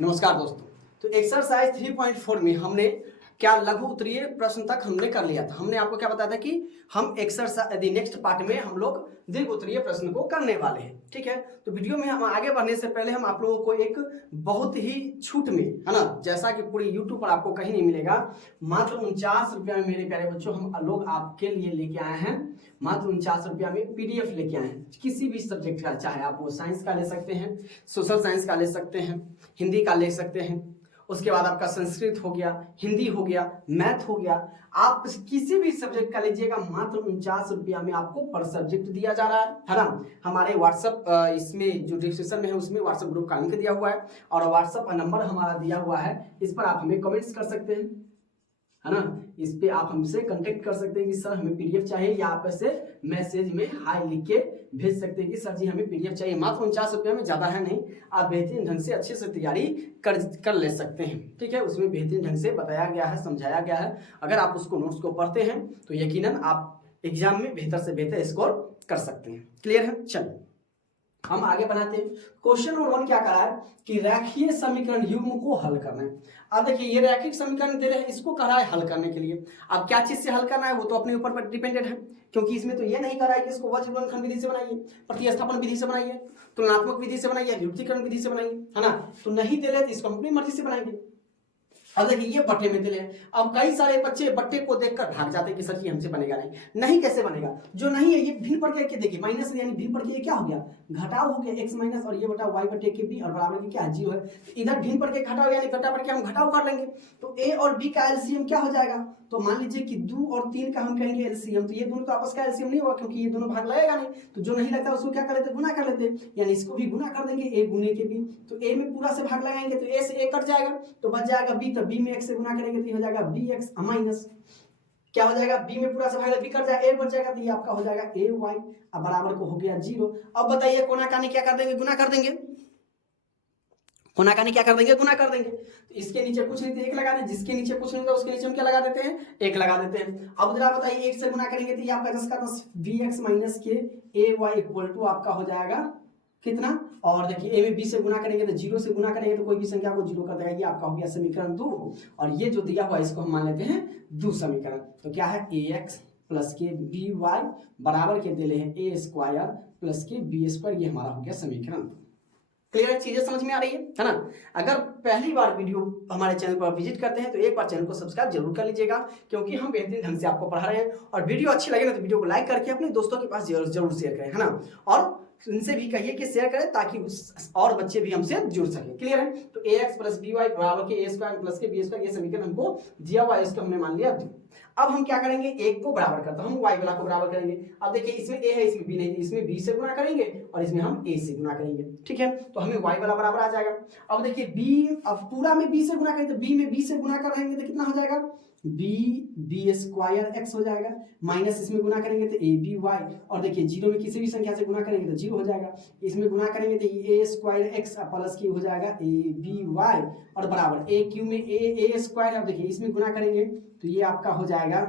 नमस्कार दोस्तों। तो एक्सरसाइज 3.4 में हमने क्या लघु उत्तरीय प्रश्न तक हमने कर लिया था। हमने आपको क्या बताया था कि हम एक्सरसाइज नेक्स्ट पार्ट में हम लोग दीर्घ उत्तरीय प्रश्न को करने वाले हैं। ठीक है, तो वीडियो में हम आगे बढ़ने से पहले हम आप लोगों को एक बहुत ही छूट में, है ना, जैसा कि पूरी यूट्यूब पर आपको कहीं नहीं मिलेगा, मात्र 49 रुपया में मेरे प्यारे बच्चों हम लोग आपके लिए लेके आए हैं। मात्र 49 रुपया में पीडीएफ लेके आए हैं किसी भी सब्जेक्ट का, चाहे आप वो साइंस का ले सकते हैं, सोशल साइंस का ले सकते हैं, हिंदी का ले सकते हैं, उसके बाद आपका संस्कृत हो गया, हिंदी हो गया, मैथ हो गया, आप किसी भी सब्जेक्ट का लीजिएगा। मात्र 49 रुपया में आपको पर सब्जेक्ट दिया जा रहा है ना। हमारे व्हाट्सएप इसमें जो डिस्क्रिप्शन में है उसमें व्हाट्सएप ग्रुप का लिंक दिया हुआ है और व्हाट्सएप नंबर हमारा दिया हुआ है। इस पर आप हमें कमेंट्स कर सकते हैं, है ना। इस पे आप हमसे कांटेक्ट कर सकते हैं कि सर हमें पीडीएफ चाहिए, या आप ऐसे मैसेज में हाई लिख के भेज सकते हैं कि सर जी हमें पीडीएफ चाहिए। मात्र 49 रुपये में, ज़्यादा है नहीं, आप बेहतरीन ढंग से अच्छे से तैयारी कर ले सकते हैं। ठीक है, उसमें बेहतरीन ढंग से बताया गया है, समझाया गया है। अगर आप उसको नोट्स को पढ़ते हैं तो यकीनन आप एग्जाम में बेहतर से बेहतर स्कोर कर सकते हैं। क्लियर है? चलिए हम आगे बनाते हैं। क्वेश्चन नंबर 1 क्या करा है कि रैखिक समीकरण युग्म को हल करना है। अब देखिए ये रैखिक समीकरण दे रहे हैं, इसको करा है हल करने के लिए। अब क्या चीज से हल करना है वो तो अपने ऊपर पर डिपेंडेंट है, क्योंकि इसमें तो ये नहीं करा है कि इसको वज्रगुणनखंड विधि से बनाइए, प्रतिस्थापन विधि से बनाइए, तुलनात्मक विधि से बनाइए, व्युत्कीकरण विधि से बनाइए, है ना। तो नहीं दे रहे तो इसको अपनी मर्जी से बनाएंगे। अब देखिए ये बट्टे में दिले। अब कई सारे बच्चे बट्टे को देखकर भाग जाते हैं कि सर जी हमसे बनेगा नहीं। नहीं कैसे बनेगा? जो नहीं है ये भिन्न पर के देखिए, माइनस यानी भिन्न पर के क्या हो गया, घटाव हो गया x माइनस, और ये बटा y बटे के b और बराबर के क्या 0 है। तो इधर भिन्न पर के घटाव यानी घटा पर के हम घटाव कर लेंगे, तो a और b का एलसीएम क्या हो जाएगा। तो मान लीजिए कि 2 और 3 का हम कहेंगे एलसीएम, तो ये दोनों का आपस का एलसीएम नहीं होगा क्योंकि ये दोनों भाग लगेगा नहीं। तो जो नहीं लगता उसको क्या कर लेते, गुना कर लेते, यानी इसको भी गुना कर देंगे, a गुने के b। तो a में पूरा से भाग लगाएंगे तो a से a कट जाएगा, तो बच जाएगा b। तो b में x से गुना करेंगे तो ये हो जाएगा bx माइनस क्या हो जाएगा, b में पूरा से भाग b कट जाएगा, a बच जाएगा, तो ये आपका हो जाएगा ay। अब बराबर को हो गया 0। अब बताइए कोना कानी क्या कर देंगे, गुना कर देंगे। कोना कानी क्या कर देंगे, गुना कर देंगे। तो इसके नीचे कुछ नहीं तो 1 लगा दें, जिसके नीचे कुछ नहीं था उसके नीचे हम क्या लगा देते हैं, 1 लगा देते हैं। अब जरा बताइए 1 से गुना करेंगे तो ये आपका 10 का 10 bx माइनस के ay इक्वल टू आपका हो जाएगा कितना। और देखिए a में b से गुना करेंगे तो 0 से गुना करेंगे तो कोई भी संख्या को 0 कर देगा। ये आपका हो गया समीकरण 2, और ये जो दिया हुआ इसको हम मान लेते हैं 2 समीकरण। तो क्या है, ax प्लस के by बराबर के दिले हैं a स्क्वायर प्लस के b स्क्वायर। ये हमारा हो गया समीकरण। क्लियर, चीजें समझ में आ रही है ना। अगर पहली बार वीडियो हमारे चैनल पर विजिट करते हैं तो एक बार चैनल को सब्सक्राइब जरूर कर लीजिएगा, क्योंकि हम बेहतरीन ढंग से आपको पढ़ा रहे हैं। और वीडियो अच्छी लगे ना तो वीडियो को लाइक करके अपने दोस्तों के पास जरूर शेयर करें, है ना। और उनसे भी कहिए कि शेयर करें ताकि और बच्चे भी हमसे जुड़ सके। क्लियर है? तो ax प्लस by बराबर के a स्क्वायर प्लस के b स्क्वायर, ये समीकरण हमको दिया हुआ है, इसको हमने मान लिया 2। अब हम क्या करेंगे, एक को बराबर करते हैं, हम y वाला को बराबर करेंगे। अब देखिए इसमें a है इसमें b नहीं, इसमें b से गुना करेंगे और इसमें हम a से गुना करेंगे। ठीक है, तो हमें y वाला बराबर आ जाएगा। अब देखिए b, अब पूरा में b से गुना करेंगे तो b में b से गुना करेंगे तो कितना हो जाएगा, b स्क्वायर x हो जाएगा, माइनस इसमें गुना करेंगे तो aby। और देखिए 0 में किसी भी संख्या से गुना करेंगे तो 0 हो जाएगा, इसमें गुना करेंगे तो a स्क्वायर x प्लस की हो जाएगा aby, और बराबर a क्यू में a स्क्वायर। अब देखिए इसमें गुना करेंगे तो ये आपका हो जाएगा,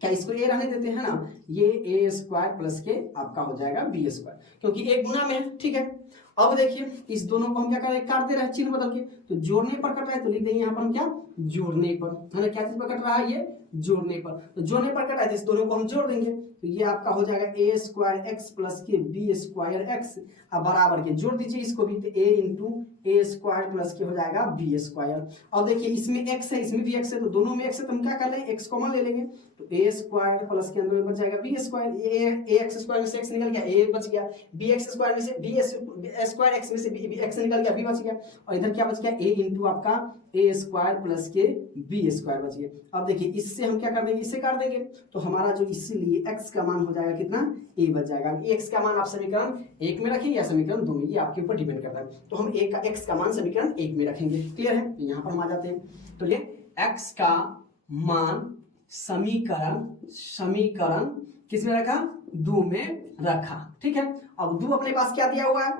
क्या इसको a रहने देते हैं ना, ये a स्क्वायर प्लस के आपका हो जाएगा b स्क्वायर, क्योंकि एक गुना में है। ठीक है, अब देखिए इस दोनों को हम क्या करें, काट दे रहे हैं चिन्ह बदल के, तो जोड़ने पर कट रहा है तो लिख देंगे यहाँ पर हम क्या, जोड़ने पर, है ना। क्या चीज पर कट रहा है, ये जोड़ने पर। तो जोड़ने पर कटा है तो इस दोनों को हम जोड़ देंगे, तो ये आपका हो जाएगा a स्क्वायर एक्स प्लस के b स्क्वायर एक्स। अब बराबर के जोड़ दीजिए इसको भी, तो a into A square plus के हो जाएगा b स्क्वायर। अब देखिए इसमें x है इसमें भी x है, तो दोनों में x है तो हम क्या कर लेंगे, x कॉमन ले लेंगे, तो a स्क्वायर प्लस के अंदर में बच जाएगा b square. a x square में से x निकल गया, a बच गया, b x स्क्वायर में से b स्क्वायर x में से x निकल गया, b बच गया, और इधर क्या बच गया, a इंटू आपका a स्क्वायर प्लस के b स्क्वायर बच गया। अब देखिए इससे हम क्या कर देंगे, इससे काट देंगे, तो हमारा जो इसलिए x का मान हो जाएगा कितना, a बच जाएगा। x का मान आप समीकरण 1 में रखें या समीकरण 2 में, ये आपके ऊपर डिपेंड करता है। तो हम x का मान समीकरण 1 में रखेंगे। क्लियर है? तो यहाँ पर हम आ जाते हैं, तो ये x का मान समीकरण किस में रखा, 2 में रखा। ठीक है, अब 2 अपने पास क्या दिया हुआ है,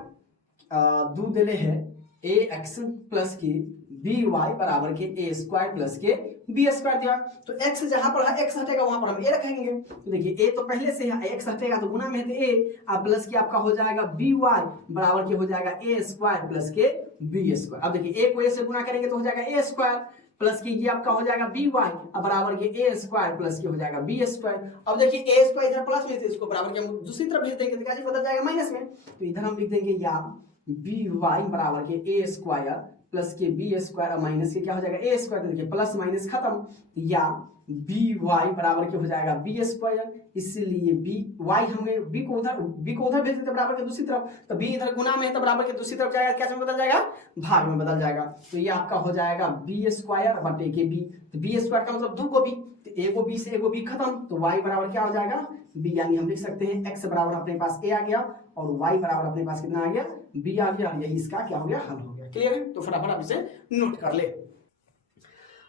2 दिले है ax प्लस की बी वाई बराबर के ए स्क्वायर प्लस के बी स्क्वायर दिया। तो x जहां पर है x हटेगा वहां पर हम a रखेंगे। तो देखिए a तो पहले से है, x हटेगा तो गुना में है तो a, अब प्लस के आपका हो जाएगा बी वाई बराबर के हो जाएगा ए स्क्वायर प्लस के बी स्क्वायर। अब देखिए a को a से गुना करेंगे तो हो जाएगा ए स्क्वायर प्लस की ये आपका हो जाएगा बी वाई बराबर के ए स्क्वायर प्लस के हो जाएगा बी स्क्वायर। अब देखिए ए स्क्वायर इधर प्लस में थे, इसको बराबर के हम दूसरी तरफ भेज देंगे तो क्या बदल जाएगा माइनस में। तो इधर हम लिख देंगे या बी वाई बराबर के ए स्क्वायर प्लस के बी स्क्वायर और माइनस के क्या हो जाएगा ए स्क्वायर। देखिए प्लस माइनस खत्म, या बी वाई बराबर के हो जाएगा बी स्क्वायर, इसलिए बी वाई हमें बी को उधर भेज देते बराबर के दूसरी तरफ, तो बी इधर गुना में है तो बराबर के दूसरी तरफ जाएगा, क्या बदल जाएगा भाग में बदल जाएगा। तो ये आपका हो जाएगा बी स्क्वायर बटे के बी, तो बी स्क्वायर का मतलब 2 को बी, तो ए को बी से ए को बी खत्म, तो वाई बराबर क्या हो जाएगा बी, यानी हम लिख सकते हैं एक्स बराबर अपने पास ए आ गया और वाई बराबर अपने पास कितना आ गया बी आ गया। यही इसका क्या हो गया हल हो गया। क्लियर है? तो फटाफट आप इसे नोट कर ले।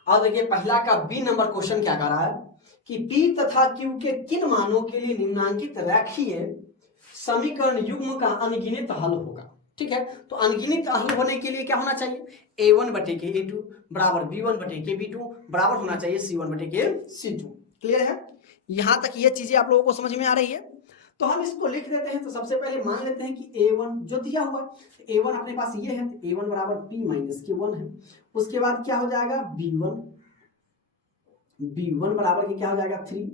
अब देखिए पहला का बी नंबर क्वेश्चन क्या कर रहा है कि P तथा Q के किन मानों के लिए निम्नांकित रेखीय समीकरण युग्म का अनगिनत हल होगा। ठीक है, तो अनगिनत हल होने के लिए क्या होना चाहिए, a1 बटे के a2 बराबर b1 बटे के b2 बराबर होना चाहिए c1 बटे के c2। क्लियर है? यहां तक ये चीजें आप लोगों को समझ में आ रही है। तो हम इसको लिख देते हैं। तो सबसे पहले मान लेते हैं कि a1 जो दिया हुआ है, a1 अपने पास ये है, तो a1 बराबर p माइनस के 1 है। उसके बाद क्या हो जाएगा b1 बराबर के क्या हो जाएगा 3।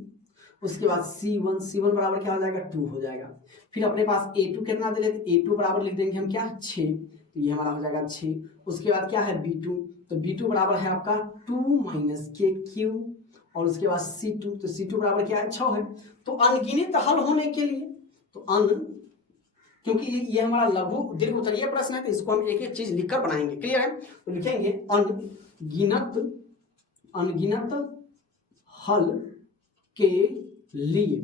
उसके बाद c1 बराबर क्या हो जाएगा 2 हो जाएगा। फिर अपने पास a2 कितना दे लेते, a2 बराबर लिख देंगे हम क्या 6, तो ये हमारा हो जाएगा 6। उसके बाद क्या है b2, तो b2 बराबर है आपका 2 माइनस के क्यू, और उसके बाद c2, तो c2 बराबर क्या है 6 है। तो अनगिनत हल होने के लिए तो क्योंकि ये हमारा लघु दीर्घ उत्तरीय प्रश्न है, तो इसको हम एक एक चीज लिखकर बनाएंगे। क्लियर है? तो लिखेंगे अनगिनत हल के लिए।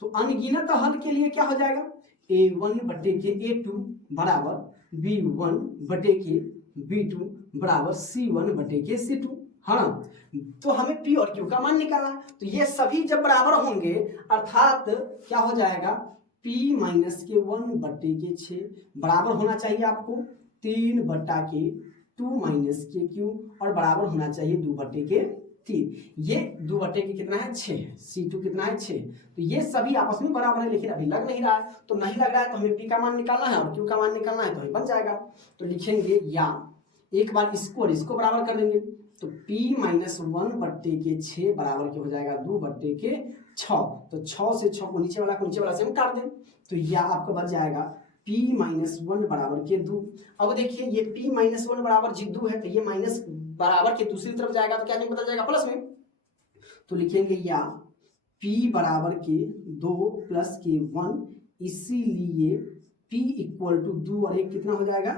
तो अनगिनत हल के लिए क्या हो जाएगा a1 बटे के a2 बराबर b1 बटे के b2 बराबर c1 बटे के c2। हाँ, तो हमें p और q का मान निकालना है। तो ये सभी जब बराबर होंगे अर्थात क्या हो जाएगा p माइनस के 1 बटे के 6 बराबर होना चाहिए आपको 3 बटा के 2 माइनस के q और बराबर होना चाहिए 2 बटे के 3। ये 2 बटे के कितना है 6 है, c2 कितना है 6। तो ये सभी आपस में बराबर है, लेकिन अभी लग नहीं रहा है। तो नहीं लग रहा है तो हमें p का मान निकालना है और q का मान निकालना है, तो ये बन जाएगा। तो लिखेंगे या एक बार इसको और इसको बराबर कर देंगे, तो p माइनस 1 बट्टे के 6 बराबर के हो जाएगा 2 बट्टे के 6। तो 6 से 6 को नीचे वाला से हम काट दें, तो यह आपको बच जाएगा p माइनस 1 बराबर के 2। अब देखिए ये p माइनस 1 बराबर जी 2 है, तो ये माइनस बराबर के दूसरी तरफ जाएगा तो क्या नहीं बदल जाएगा प्लस में। तो लिखेंगे या p बराबर के 2 प्लस के 1, इसीलिए p इक्वल टू 2 और 1 कितना हो जाएगा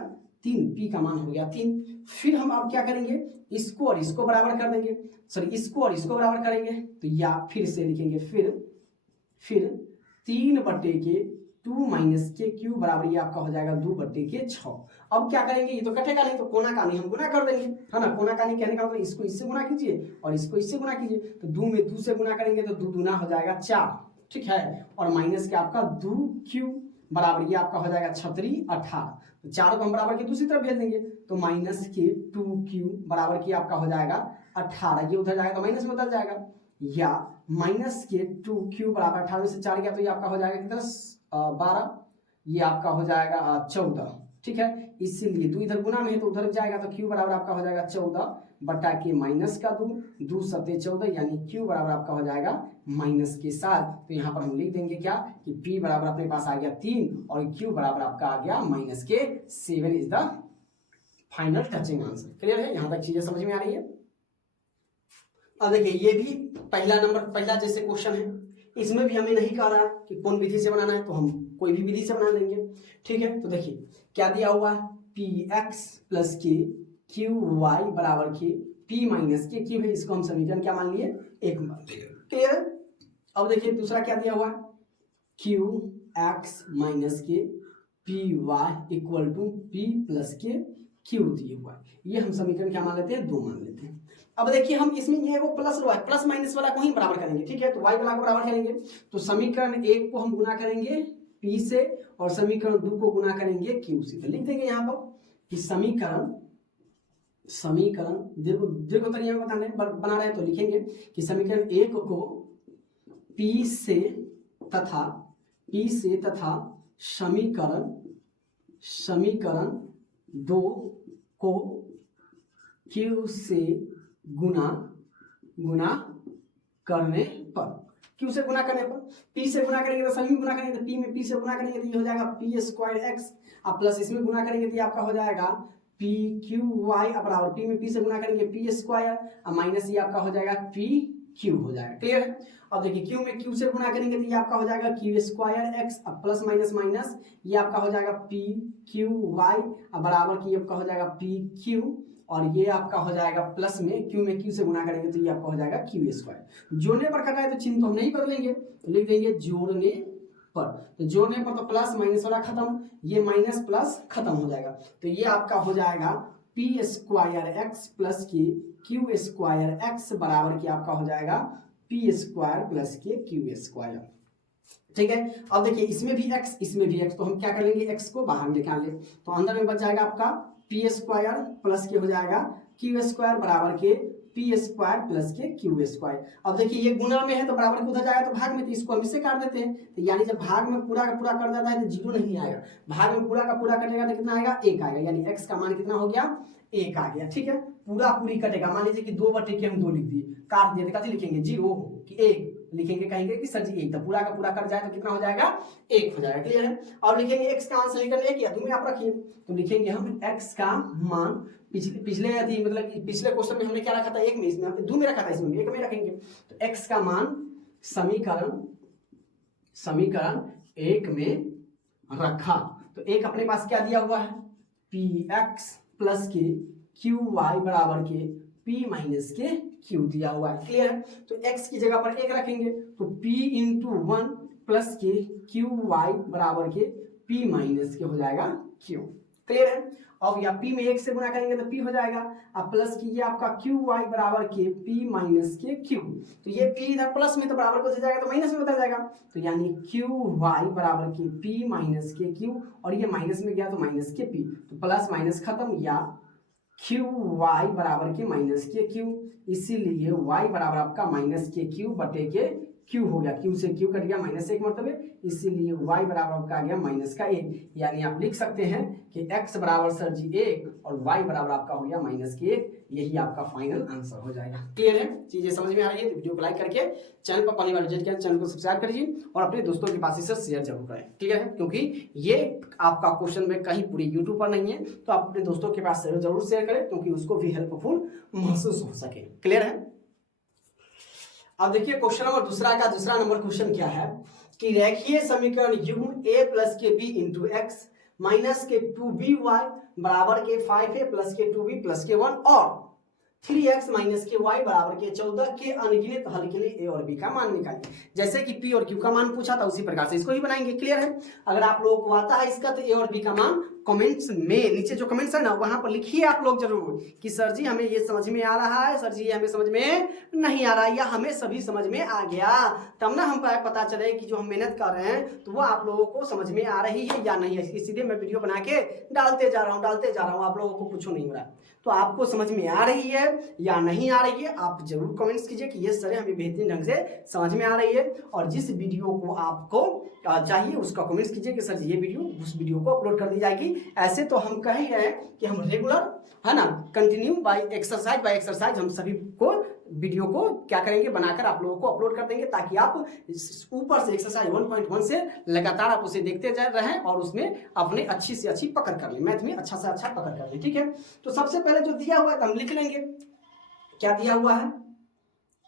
3, p का मान हो गया 3। फिर हम अब क्या करेंगे इसको और इसको बराबर कर देंगे, सॉरी इसको और इसको बराबर करेंगे, तो या फिर से लिखेंगे फिर 3 बटे के 2 माइनस के क्यू बराबर ये आपका हो जाएगा 2 बटे के 6। अब क्या करेंगे, ये तो कटेगा नहीं तो कोना कानी हम गुना कर देंगे, है ना। कोना कानी कहने का मतलब इसको इससे गुना कीजिए और इसको इससे गुना कीजिए, तो 2 में 2 से गुना करेंगे तो 2 दूना हो जाएगा 4, ठीक है। और माइनस के आपका 2 क्यू बराबर ये आपका हो जाएगा 36 18। तो 4 को हम बराबर की दूसरी तरफ भेज देंगे, तो माइनस के 2 क्यू बराबर की आपका हो जाएगा 18, ये उधर जाएगा तो माइनस में बदल जाएगा। या माइनस के 2 क्यू बराबर 18 में से 4 गया तो ये आपका हो जाएगा कितना 12, ये आपका हो जाएगा 14, ठीक है। इसीलिए 2 इधर गुना में है तो उधर जाएगा, तो क्यू बराबर आपका हो जाएगा 14 बटा के माइनस का 2 सत्ते 14, यानी क्यू बराबर आपका हो जाएगा माइनस के 7। तो यहाँ पर हम लिख देंगे क्या कि p बराबर अपने पास आ गया 3 और q बराबर आपका आ गया माइनस के 7 is the final touching answer. Clear है? यहाँ तक चीजें समझ में आ रही है। अब देखिए ये भी पहला जैसे क्वेश्चन है, इसमें भी हमें नहीं कह रहा कि कौन विधि से बनाना है, तो हम कोई भी विधि से बना लेंगे, ठीक है। तो देखिए क्या दिया हुआ है px plus K Q Y बराबर के p माइनस के क्यू है, इसको हम समीकरण क्या मान लिए 1 मान लिए। क्लियर है? अब देखिए दूसरा क्या दिया हुआ है Q X minus K P Y equal to p plus K Q दिए हुआ है, ये हम समीकरण क्या मान लेते हैं 2 मान लेते हैं। अब देखिए हम इसमें ये वो प्लस रो है, प्लस माइनस वाला को ही बराबर करेंगे, ठीक है। तो y वाला को बराबर करेंगे, तो समीकरण 1 को हम गुना करेंगे p से और समीकरण 2 को गुना करेंगे q से। तो लिख देंगे यहाँ पर कि समीकरण समीकरण दीर्घोत्तरीय में बना रहे हैं तो लिखेंगे कि समीकरण 1 को P से तथा समीकरण 2 को Q से गुना करने पर, Q से गुना करने पर, P से गुना करेंगे तो सभी गुना करेंगे तो P में P से गुना करेंगे तो ये हो जाएगा P स्क्वायर एक्स, अब प्लस इसमें गुना करेंगे तो ये आपका हो जाएगा P Q Y बराबर P में P से गुना करेंगे P स्क्वायर और माइनस ये आपका हो जाएगा P Q हो जाएगा। क्लियर है? अब देखिए Q में Q से गुना करेंगे तो ये आपका हो जाएगा Q स्क्वायर एक्स, अब प्लस माइनस ये आपका हो जाएगा P Q Y अब बराबर की आपका हो जाएगा P Q और ये आपका हो जाएगा प्लस में Q में Q से गुना करेंगे तो ये आपका हो जाएगा Q स्क्वायर। जोड़ने पर कटा है तो चिन्ह तो हम नहीं बदलेंगे, तो लिख देंगे जोड़ने पर, तो जोड़ने पर तो प्लस माइनस वाला खत्म, ये माइनस प्लस खत्म हो जाएगा, तो ये आपका हो जाएगा P स्क्वायर एक्स प्लस के Q स्क्वायर एक्स बराबर की आपका हो जाएगा P स्क्वायर प्लस के Q स्क्वायर। ठीक है, अब देखिए इसमें भी x इसमें भी x, तो हम क्या कर लेंगे x को बाहर निकाल ले, तो अंदर में बच जाएगा आपका P स्क्वायर प्लस के हो जाएगा Q स्क्वायर बराबर के P स्क्वायर प्लस के Q स्क्वायर। अब देखिए ये गुना में है तो बराबर के उधर जाएगा तो भाग में, तो इसको हम इससे काट देते हैं, तो यानी जब भाग में पूरा का पूरा कर देता है तो जीरो नहीं आएगा, भाग में पूरा का पूरा कटेगा तो कितना आएगा 1 आएगा, यानी x का मान कितना हो गया 1 आ गया। ठीक है, पूरा पूरी कटेगा, मान लीजिए कि 2/के हम 2 लिख दिए, काट दिए तो कैसे लिखेंगे 0 कि 1 लिखेंगे, कहेंगे कि सर जी 1, तो पूरा का पूरा कट जाए तो कितना हो जाएगा 1 हो जाएगा। क्लियर है? और लिखेंगे x का मान समीकरण 1 या 2 में आप रखिए, तो लिखेंगे हम x का मान पिछले मतलब पिछले क्वेश्चन में हमने क्या रखा था 1 में, इसमें 2 में रखा था, इसमें 1 में रखेंगे, तो x का मान समीकरण 1 में रखा, तो एक अपने पास क्या दिया हुआ है px प्लस के qy बराबर के p माइनस के q दिया हुआ है। क्लियर है? तो x की जगह पर 1 रखेंगे तो p इंटू 1 प्लस के qy बराबर के p माइनस के हो जाएगा q। क्लियर है? अब या p में 1 से गुना करेंगे तो p हो जाएगा, अब प्लस की ये आपका qy बराबर के p माइनस के q, तो ये p इधर प्लस में तो बराबर को जाएगा तो माइनस में बदल जाएगा, तो यानी qy बराबर के p माइनस के q, और ये माइनस में गया तो माइनस के p, तो प्लस माइनस खत्म, या qy बराबर के माइनस के q, इसीलिए y बराबर आपका माइनस के q बटे के q हो गया, q से q कट गया माइनस 1 मरतबे, इसीलिए y बराबर आपका आ गया माइनस का 1, यानी आप लिख सकते हैं कि x बराबर सर जी 1 और y बराबर आपका हो गया माइनस के 1, यही आपका फाइनल आंसर हो जाएगा। क्लियर है? चीजें समझ में आ रही है तो वीडियो को लाइक करके चैनल पर पहली बार विजिट करें, चैनल को सब्सक्राइब करिए और अपने दोस्तों के पास इसे शेयर जरूर करें। क्लियर है? क्योंकि ये आपका क्वेश्चन में कहीं पूरी यूट्यूब पर नहीं है, तो आप अपने दोस्तों के पास जरूर शेयर करें क्योंकि उसको भी हेल्पफुल महसूस हो सके। क्लियर है? अब देखिए क्वेश्चन नंबर दूसरा नंबर क्वेश्चन क्या है कि रेखीय समीकरण युग्म a प्लस के b इंटू एक्स माइनस के 2by बराबर के 5a प्लस के 2b प्लस के 1 और 3x माइनस के y बराबर के 14 के अनगिनत हल के लिए a और b का मान निकालिए। जैसे कि p और q का मान पूछा था उसी प्रकार से इसको ही बनाएंगे। क्लियर है? अगर आप लोगों को आता है इसका तो a और b का मान कमेंट्स में नीचे जो कमेंट्स है ना वहां पर लिखिए आप लोग जरूर कि सर जी हमें ये समझ में आ रहा है, सर जी ये हमें समझ में नहीं आ रहा है, या हमें सभी समझ में आ गया, तब ना हम पता चले कि जो हम मेहनत कर रहे हैं तो वो आप लोगों को समझ में आ रही है या नहीं है। इसीलिए मैं वीडियो बना के डालते जा रहा हूँ, आप लोगों को कुछ नहीं हो रहा है। तो आपको समझ में आ रही है या नहीं आ रही है आप जरूर कमेंट्स कीजिए कि ये सर हमें बेहतरीन ढंग से समझ में आ रही है, और जिस वीडियो को आपको चाहिए उसका कमेंट्स कीजिए कि सर ये वीडियो उस वीडियो को अपलोड कर दी जाएगी। ऐसे तो हम कह ही रहे हैं कि हम रेगुलर है ना कंटिन्यू बाय एक्सरसाइज हम सभी को वीडियो को क्या करेंगे बनाकर आप लोगों को अपलोड कर देंगे, ताकि आप ऊपर से एक्सरसाइज 1.1 से लगातार आप उसे देखते रहें और उसमें अपने अच्छी से अच्छी पकड़ कर लें, मैथ में अच्छा से अच्छा पकड़ कर लें। ठीक है, तो सबसे पहले जो दिया हुआ है हम लिख लेंगे। क्या दिया हुआ है?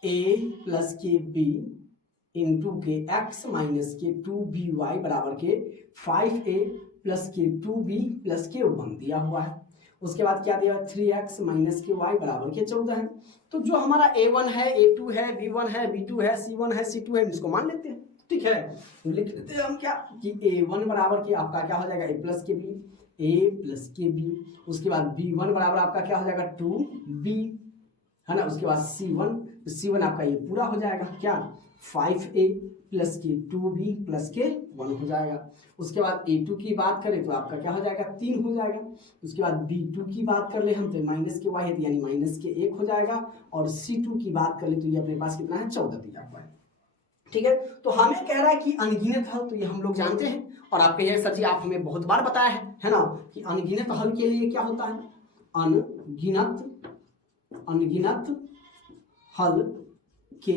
a प्लस के b इंटू के x माइनस के 2by बराबर के 5a प्लस के 2b प्लस के 1 दिया हुआ है। उसके बाद क्या दिया? 3x माइनस के y बराबर के 14 है। तो जो हमारा a1 है, a2 है, b1 है, b2 है, c1 है, c2 है, इसको मान लेते हैं। ठीक है, लिख लेते हैं हम क्या कि a1 बराबर के आपका क्या हो जाएगा a प्लस के b, उसके बाद b1 बराबर आपका क्या हो जाएगा 2b, है ना। उसके बाद C1 आपका ये पूरा हो जाएगा क्या 5A प्लस के 2B प्लस के 1 हो जाएगा। उसके बाद A2 की बात करें तो आपका क्या हो जाएगा 3 हो जाएगा। उसके बाद B2 की बात कर ले हम तो माइनस के वाहिद यानी माइनस के 1 हो जाएगा। और C2 की बात कर ले तो ये अपने पास कितना है 14 दिया हुआ है। ठीक है, तो हमें कह रहा है कि अनगिनत हल, तो ये हम लोग जानते हैं और आप कहिए सर जी आप हमें बहुत बार बताया है ना कि अनगिनत हल के लिए क्या होता है, अनगिनत हल के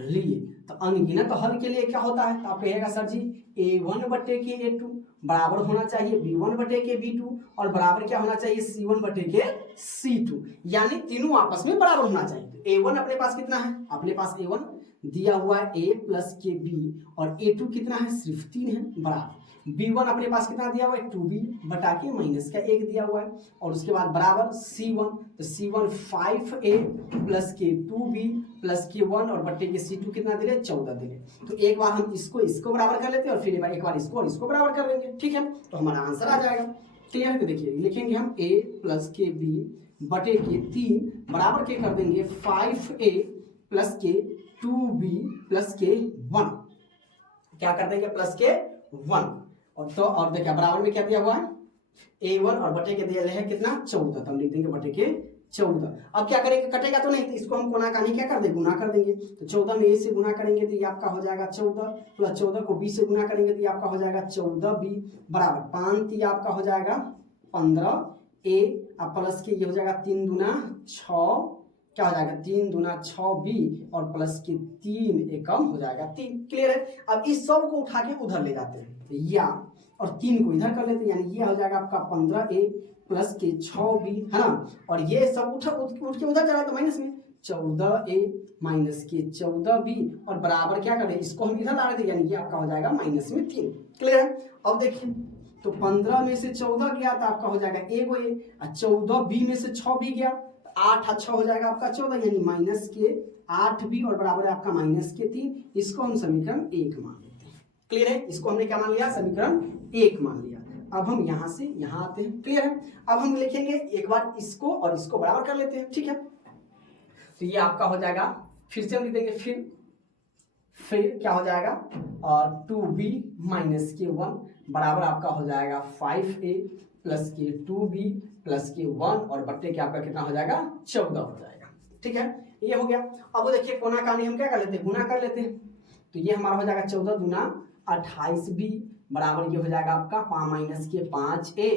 लिए। तो अनगिनत हल के लिए क्या होता है, तो आप कहिएगा सर जी A1 बटे के A2 बराबर होना चाहिए B1 बटे के B2 और बराबर क्या होना चाहिए C1 बटे के C2, यानी तीनों आपस में बराबर होना चाहिए। तो A1 अपने पास कितना है, अपने पास A1 दिया हुआ है A प्लस के B और A2 कितना है सिर्फ 3 है बराबर। B1 अपने पास कितना दिया हुआ है 2B बटा के माइनस का 1 दिया हुआ है और उसके बाद बराबर C1, तो C1 5A प्लस के 2B प्लस के 1 और बट्टे के C2 कितना दिले 14 दिले। तो एक बार हम इसको बराबर कर लेते हैं और फिर एक बार इसको और इसको बराबर कर लेंगे। ठीक है, तो हमारा आंसर आ जाएगा। क्लियर है, तो देखिए लिखेंगे हम A प्लस के B बटे के 3 बराबर के कर देंगे 5A प्लस के 2B प्लस के 1, क्या कर देंगे प्लस के 1 और देखिए बराबर में क्या दिया हुआ है A1 और बटे के दिया है कितना 14, तो हम लिख देंगे बटे के 14। अब क्या करेंगे कटेगा तो नहीं, तो इसको हम कोना कानी क्या कर देंगे गुना कर देंगे। तो 14 में A से गुना करेंगे तो ये आपका हो जाएगा 14 प्लस 14 को B से गुना करेंगे तो ये आपका हो जाएगा 14B बराबर 5, ये आपका हो जाएगा 15A अब प्लस के ये हो जाएगा 3 दूना 6, क्या हो जाएगा 3 दूना 6B और प्लस के 3 एकम हो जाएगा 3। क्लियर है, अब इस सब को उठा के उधर ले जाते हैं या और 3 को इधर कर लेते हैं, यानी ये हो जाएगा आपका 15A प्लस के 6B है ना, और ये सब उठ के उधर जा रहा है तो माइनस में 14A माइनस के 14B और बराबर क्या करें इसको हम इधर ला रहे थे, यानी ये आपका हो जाएगा माइनस में 3। क्लियर है, अब देखिए तो 15 में से 14 गया तो आपका हो जाएगा एगो A, 14B में से 6B गया 8 अच्छा हो जाएगा आपका 14, यानी माइनस के 8B और बराबर है आपका माइनस के 3। इसको हम समीकरण 1 मान लेते हैं। क्लियर है, इसको हमने क्या मान लिया समीकरण 1 मान लिया। अब हम यहां से यहां आते हैं। क्लियर है, अब हम लिखेंगे एक बार इसको और इसको बराबर कर लेते हैं। ठीक है, तो ये आपका हो जाएगा फिर से हम लिख देंगे फिर क्या हो जाएगा और 2B माइनस के 1 बराबर आपका हो जाएगा 5A प्लस के 2B प्लस के 1 और बट्टे के आपका कितना हो जाएगा 14 हो जाएगा। ठीक है, ये हो गया। अब देखिए कोना कानी हम क्या कर लेते हैं गुना कर लेते हैं, तो ये हमारा हो जाएगा 14 दूना 28B बराबर ये हो जाएगा आपका माइनस के 5A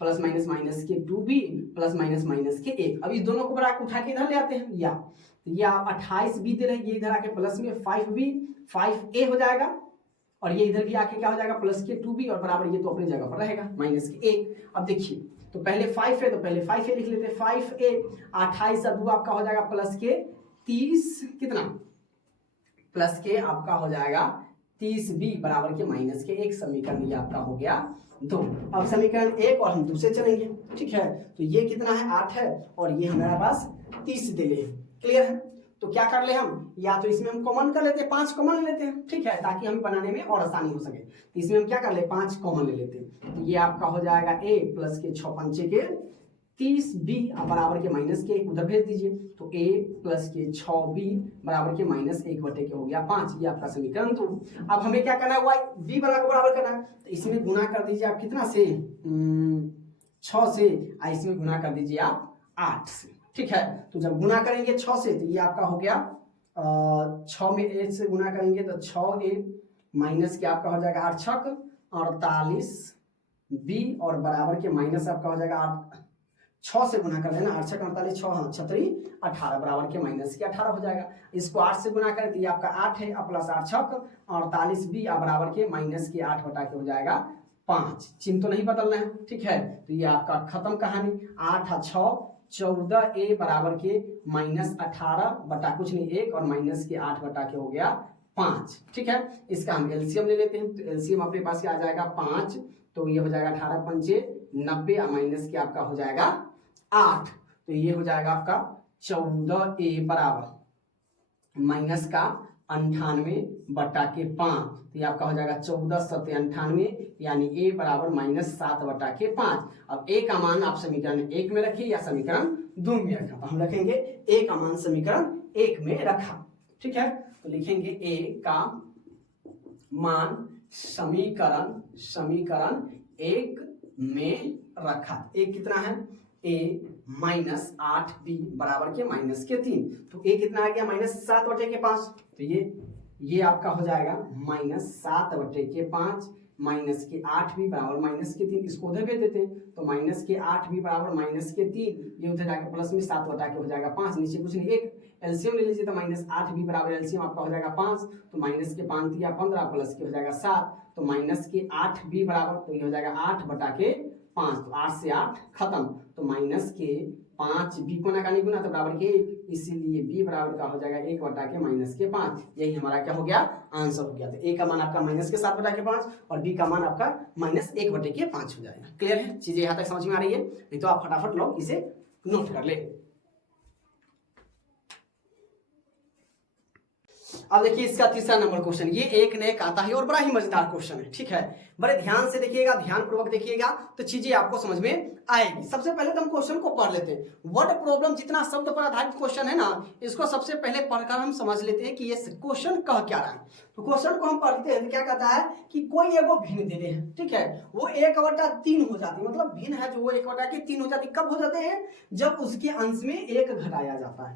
प्लस माइनस के 2B प्लस माइनस के 1। अब इस दोनों को बराबर उठा के इधर ले आते हैं या तो ये 28B दे रहे हैं, ये इधर आके प्लस में 5A हो जाएगा और ये इधर भी आके क्या हो जाएगा प्लस के 2B और बराबर ये तो अपनी जगह पर रहेगा माइनस के 1। अब देखिए तो पहले 5 है तो पहले 5A लिख लेते हैं 5A 28 अब आपका हो जाएगा प्लस के 30 कितना प्लस के आपका हो जाएगा 30B बराबर के माइनस के 1। समीकरण ये आपका हो गया 2। अब समीकरण 1 और हम दूसरे चलेंगे। ठीक है, तो ये कितना है 8 है और ये हमारे पास 30 दे ले। क्लियर है, तो क्या कर ले हम या तो इसमें हम कॉमन कर लेते हैं 5 कॉमन ले लेते हैं। ठीक है, ताकि हमें बनाने में और आसानी हो सके, तो इसमें हम क्या कर ले 5 कॉमन ले लेते हैं। तो ये आपका हो जाएगा A प्लस के 6 पंचे के 30B बराबर के माइनस के 1 उधर भेज दीजिए, तो A प्लस के 6B बराबर के माइनस 1 बटे के हो गया 5। ये आपका समीकरण 2। अब हमें क्या करना हुआ B बराबर को बराबर करना है, तो इसमें गुना कर दीजिए आप कितना से 6 से, इसमें गुना कर दीजिए आप 8 से। ठीक है, तो जब गुना करेंगे 6 से तो ये आपका हो गया 6 में 1 से गुना करेंगे तो 6A माइनस के आपका हो जाएगा 8 छक 48B और बराबर के माइनस आपका हो जाएगा 6 से गुना कर देना 8 छक 48 6 हाँ 36 18 बराबर के माइनस के 18 हो जाएगा। इसको 8 से गुना करें तो ये आपका 8 है प्लस 8 छक 48B बराबर के माइनस के 8 बटा के हो जाएगा 5। चिन्ह तो नहीं बदलना है। ठीक है, तो ये आपका खत्म कहानी। 8 6 14A बराबर के माइनस 18 बटा कुछ नहीं 1 और माइनस के 8 बटा के हो गया 5। ठीक है, इसका हम एलसीएम ले लेते हैं, तो एलसीएम अपने पास क्या आ जाएगा 5, तो ये हो जाएगा 18 पंचे 90 और माइनस के आपका हो जाएगा 8, तो ये हो जाएगा आपका 14A बराबर माइनस का 98 बटा के 5, तो ये आपका हो जाएगा 14 सत्ते 98 यानी A बराबर माइनस 7 बटा के 5। अब A का मान आप समीकरण 1 में रखिए या समीकरण 2 में रखा, तो हम रखेंगे ए का मान समीकरण 1 में रखा। ठीक है, तो लिखेंगे ए का मान समीकरण 1 में रखा। ए कितना है, ए -8b बराबर के -3, तो ए कितना आ गया -7/5, तो ये आपका हो जाएगा -7/5 -8b बराबर -3, इसको उधर भेज देते हैं, तो -8b बराबर -3, ये उधर जाकर प्लस में 7 हो जाएगा 5, नीचे कुछ नहीं, एक एलसीएम ले लीजिए, तो -8b बराबर एलसीएम आपका हो जाएगा 5, तो -5 दिया 15 प्लस के हो जाएगा 7, तो -8b बराबर, तो ये हो जाएगा 8/5, तो 8 से 8 खत्म, तो -5b को ना गुना तो बराबर के, इसीलिए b बराबर का हो जाएगा 1/-5, यही हमारा क्या हो गया, आंसर हो गया। तो a का मान आपका -7/5 और b का मान आपका -1/5 हो जाएगा। क्लियर है, चीजें यहाँ तक समझ में आ रही है, नहीं तो आप फटाफट लोग इसे नोट कर ले। अब देखिए इसका तीसरा नंबर क्वेश्चन, ये एक न एक आता है और बड़ा ही मजेदार क्वेश्चन है। ठीक है, बड़े ध्यान से देखिएगा, ध्यान पूर्वक देखिएगा, तो चीजें आपको समझ में आएगी। सबसे पहले तो हम क्वेश्चन को पढ़ लेते हैं। वर्ड प्रॉब्लम जितना शब्द पर आधारित क्वेश्चन है ना, इसको सबसे पहले पढ़कर हम समझ लेते हैं कि ये क्वेश्चन कह क्या रहा है। तो क्वेश्चन को हम पढ़ते हैं, क्या कहता है कि कोई एगो भिन्न दिले है, ठीक है, वो 1/3 हो जाती है, मतलब भिन्न है जो वो 1/3 हो जाती है। कब हो जाते हैं, जब उसके अंश में 1 घटाया जाता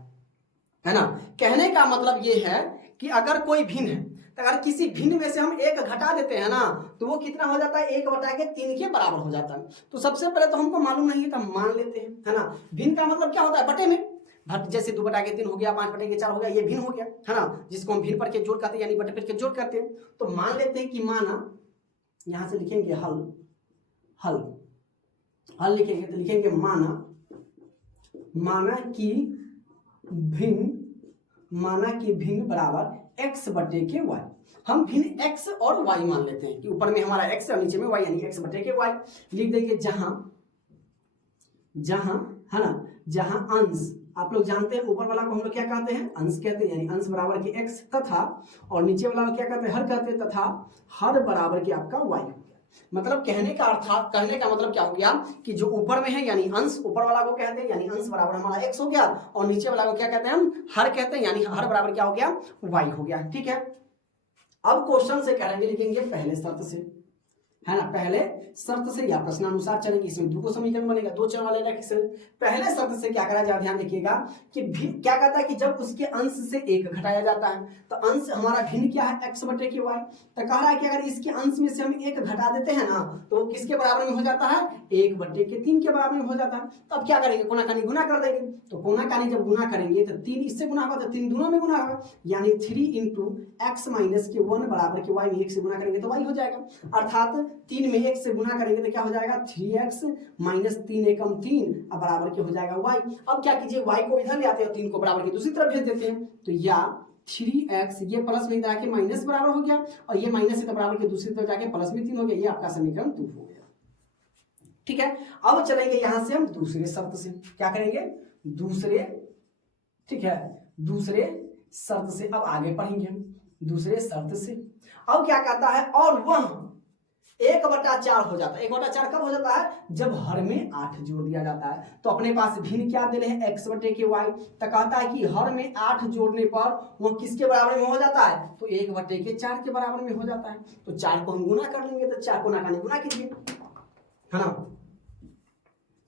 है ना। कहने का मतलब ये है कि अगर कोई भिन्न है, तो अगर किसी भिन्न में से हम 1 घटा देते हैं ना, तो वो कितना हो जाता है, 1/3 के बराबर हो जाता है। तो सबसे पहले तो हमको मालूम नहीं है, तो हम मान लेते हैं, है ना। भिन्न का मतलब क्या होता है, बटे में, जैसे 2/3 हो गया, 5/4 हो गया, ये भिन्न हो गया, है ना, जिसको हम भिन्न पर के जोड़ करते हैं, यानी बटे पर के जोड़ करते हैं। तो मान लेते हैं कि माना, यहां से लिखेंगे हल लिखेंगे, तो लिखेंगे माना कि भिन्न बराबर x/y। हम भिन्न x और y मान लेते हैं कि ऊपर में हमारा x और नीचे में y, यानी x/y लिख देंगे। जहां है ना, जहां अंश, आप लोग जानते हैं ऊपर वाला को हम लोग क्या कहते हैं, अंश कहते हैं, यानी अंश बराबर के x, तथा और नीचे वाला को क्या कहते हैं, हर कहते हैं, तथा हर बराबर के आपका y। मतलब कहने का मतलब क्या हो गया कि जो ऊपर में है यानी अंश ऊपर वाला को कहते हैं, यानी अंश बराबर हमारा x हो गया, और नीचे वाला को क्या कहते हैं, हम हर कहते हैं, यानी हर बराबर क्या हो गया, y हो गया। ठीक है, अब क्वेश्चन से करेंगे, लिखेंगे पहले शर्त से, है ना, पहले शर्त से या प्रश्नानुसार चलेंगे। इसमें 2 समीकरण बनेगा, 2 चर वाले रेखा। पहले शर्त से क्या करा जाए, ध्यान देखिएगा कि क्या कहता है कि जब उसके अंश से 1 घटाया जाता है, तो अंश हमारा भिन्न क्या है, x/y। तो कह रहा है कि अगर इसके अंश में से हम 1 घटा देते हैं ना, तो वो किसके बराबर में हो जाता है, 1/3 के बराबर में हो जाता है। तो अब क्या करेंगे, कोना-कानी गुना कर देंगे। तो कोना-कानी जब गुना करेंगे तो 3 इससे गुना होगा, तो 3 दूनों में गुना होगा, यानी 3 × x - 1 बराबर के y में 1 से गुना करेंगे तो y हो जाएगा। अर्थात 3 में 1 से गुना करेंगे तो क्या हो जाएगा, 3x - 3 एकम 3 अब बराबर के हो जाएगा y। अब क्या कीजिए, y को इधर ले आते हैं और 3 को बराबर के दूसरी तरफ भेज देते हैं, तो या 3x, ये प्लस में जाके माइनस बराबर हो गया, और ये माइनस से तो बराबर के दूसरी तरफ जाके प्लस में 3 हो गया, ये आपका समीकरण 2 हो गया। ठीक है, अब चलेंगे यहां से हम दूसरे शर्त से, क्या करेंगे, दूसरे शर्त से अब आगे पढ़ेंगे हम दूसरे शर्त से। अब क्या कहता है, और वह 1/4 हो जाता है। 1/4 कब हो जाता है, जब हर में 8 जोड़ दिया जाता है। तो अपने पास भिन्न क्या दे रहे हैं, x/y। तो कहता है कि हर में 8 जोड़ने पर वो किसके बराबर में हो जाता है, तो 1/4 के बराबर में हो जाता है। तो 4 को हम गुना कर लेंगे, तो 4 कोना-कानी गुना कीजिए, है ना।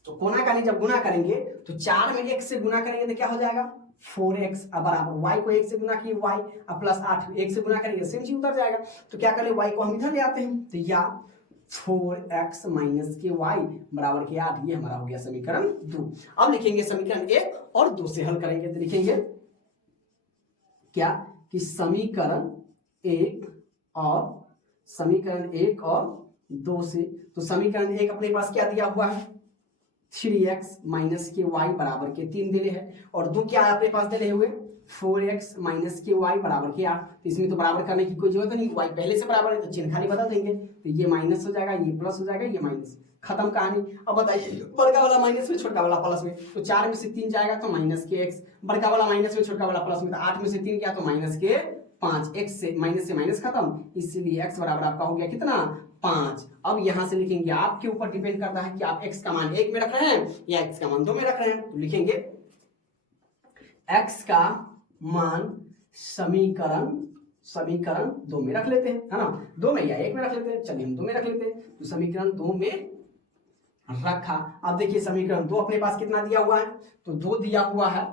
तो कोना-कानी जब गुना करेंगे तो 4 में 1 से गुना करेंगे तो क्या हो जाएगा, 4x बराबर y को 1 से गुना किए y अब प्लस 8 1 से गुना करेंगे, सेम चीज उतर जाएगा। तो क्या करें, y को हम इधर ले आते हैं, तो या 4x - के y बराबर के 8, ये हमारा हो गया समीकरण 2। अब लिखेंगे समीकरण 1 और 2 से हल करेंगे, तो लिखेंगे क्या कि समीकरण 1 और 2 से। तो समीकरण 1 अपने पास क्या दिया हुआ है, 3x - के y बराबर के 3 दिले है, और 2 क्या है अपने पास दिले हुए, 4x - के y बराबर के 8। तो इसमें तो बराबर करने की कोई जरूरत नहीं, y पहले से बराबर है तो चिन्ह खाली बदल देंगे, तो ये माइनस हो जाएगा, ये प्लस हो जाएगा, ये माइनस, खत्म कहानी। अब बताइए, बड़का वाला माइनस में, छोटा वाला प्लस में, तो 4 में से 3 जाएगा तो माइनस के x, बड़का वाला माइनस में, छोटा वाला प्लस में, तो 8 में से 3 गया तो माइनस के 5, x से माइनस खत्म, इसीलिए x बराबर आपका हो गया कितना, 5। अब यहां से लिखेंगे, आपके ऊपर डिपेंड करता है कि आप x का मान 1 में रख रहे हैं या x का मान 2 में रख रहे हैं। तो लिखेंगे x का मान समीकरण 2 में रख लेते हैं, है ना, 2 में या 1 में रख लेते हैं, चलिए हम 2 में रख लेते हैं। तो समीकरण 2 में रखा। अब देखिए समीकरण 2 अपने पास कितना दिया हुआ है, तो 2 दिया हुआ है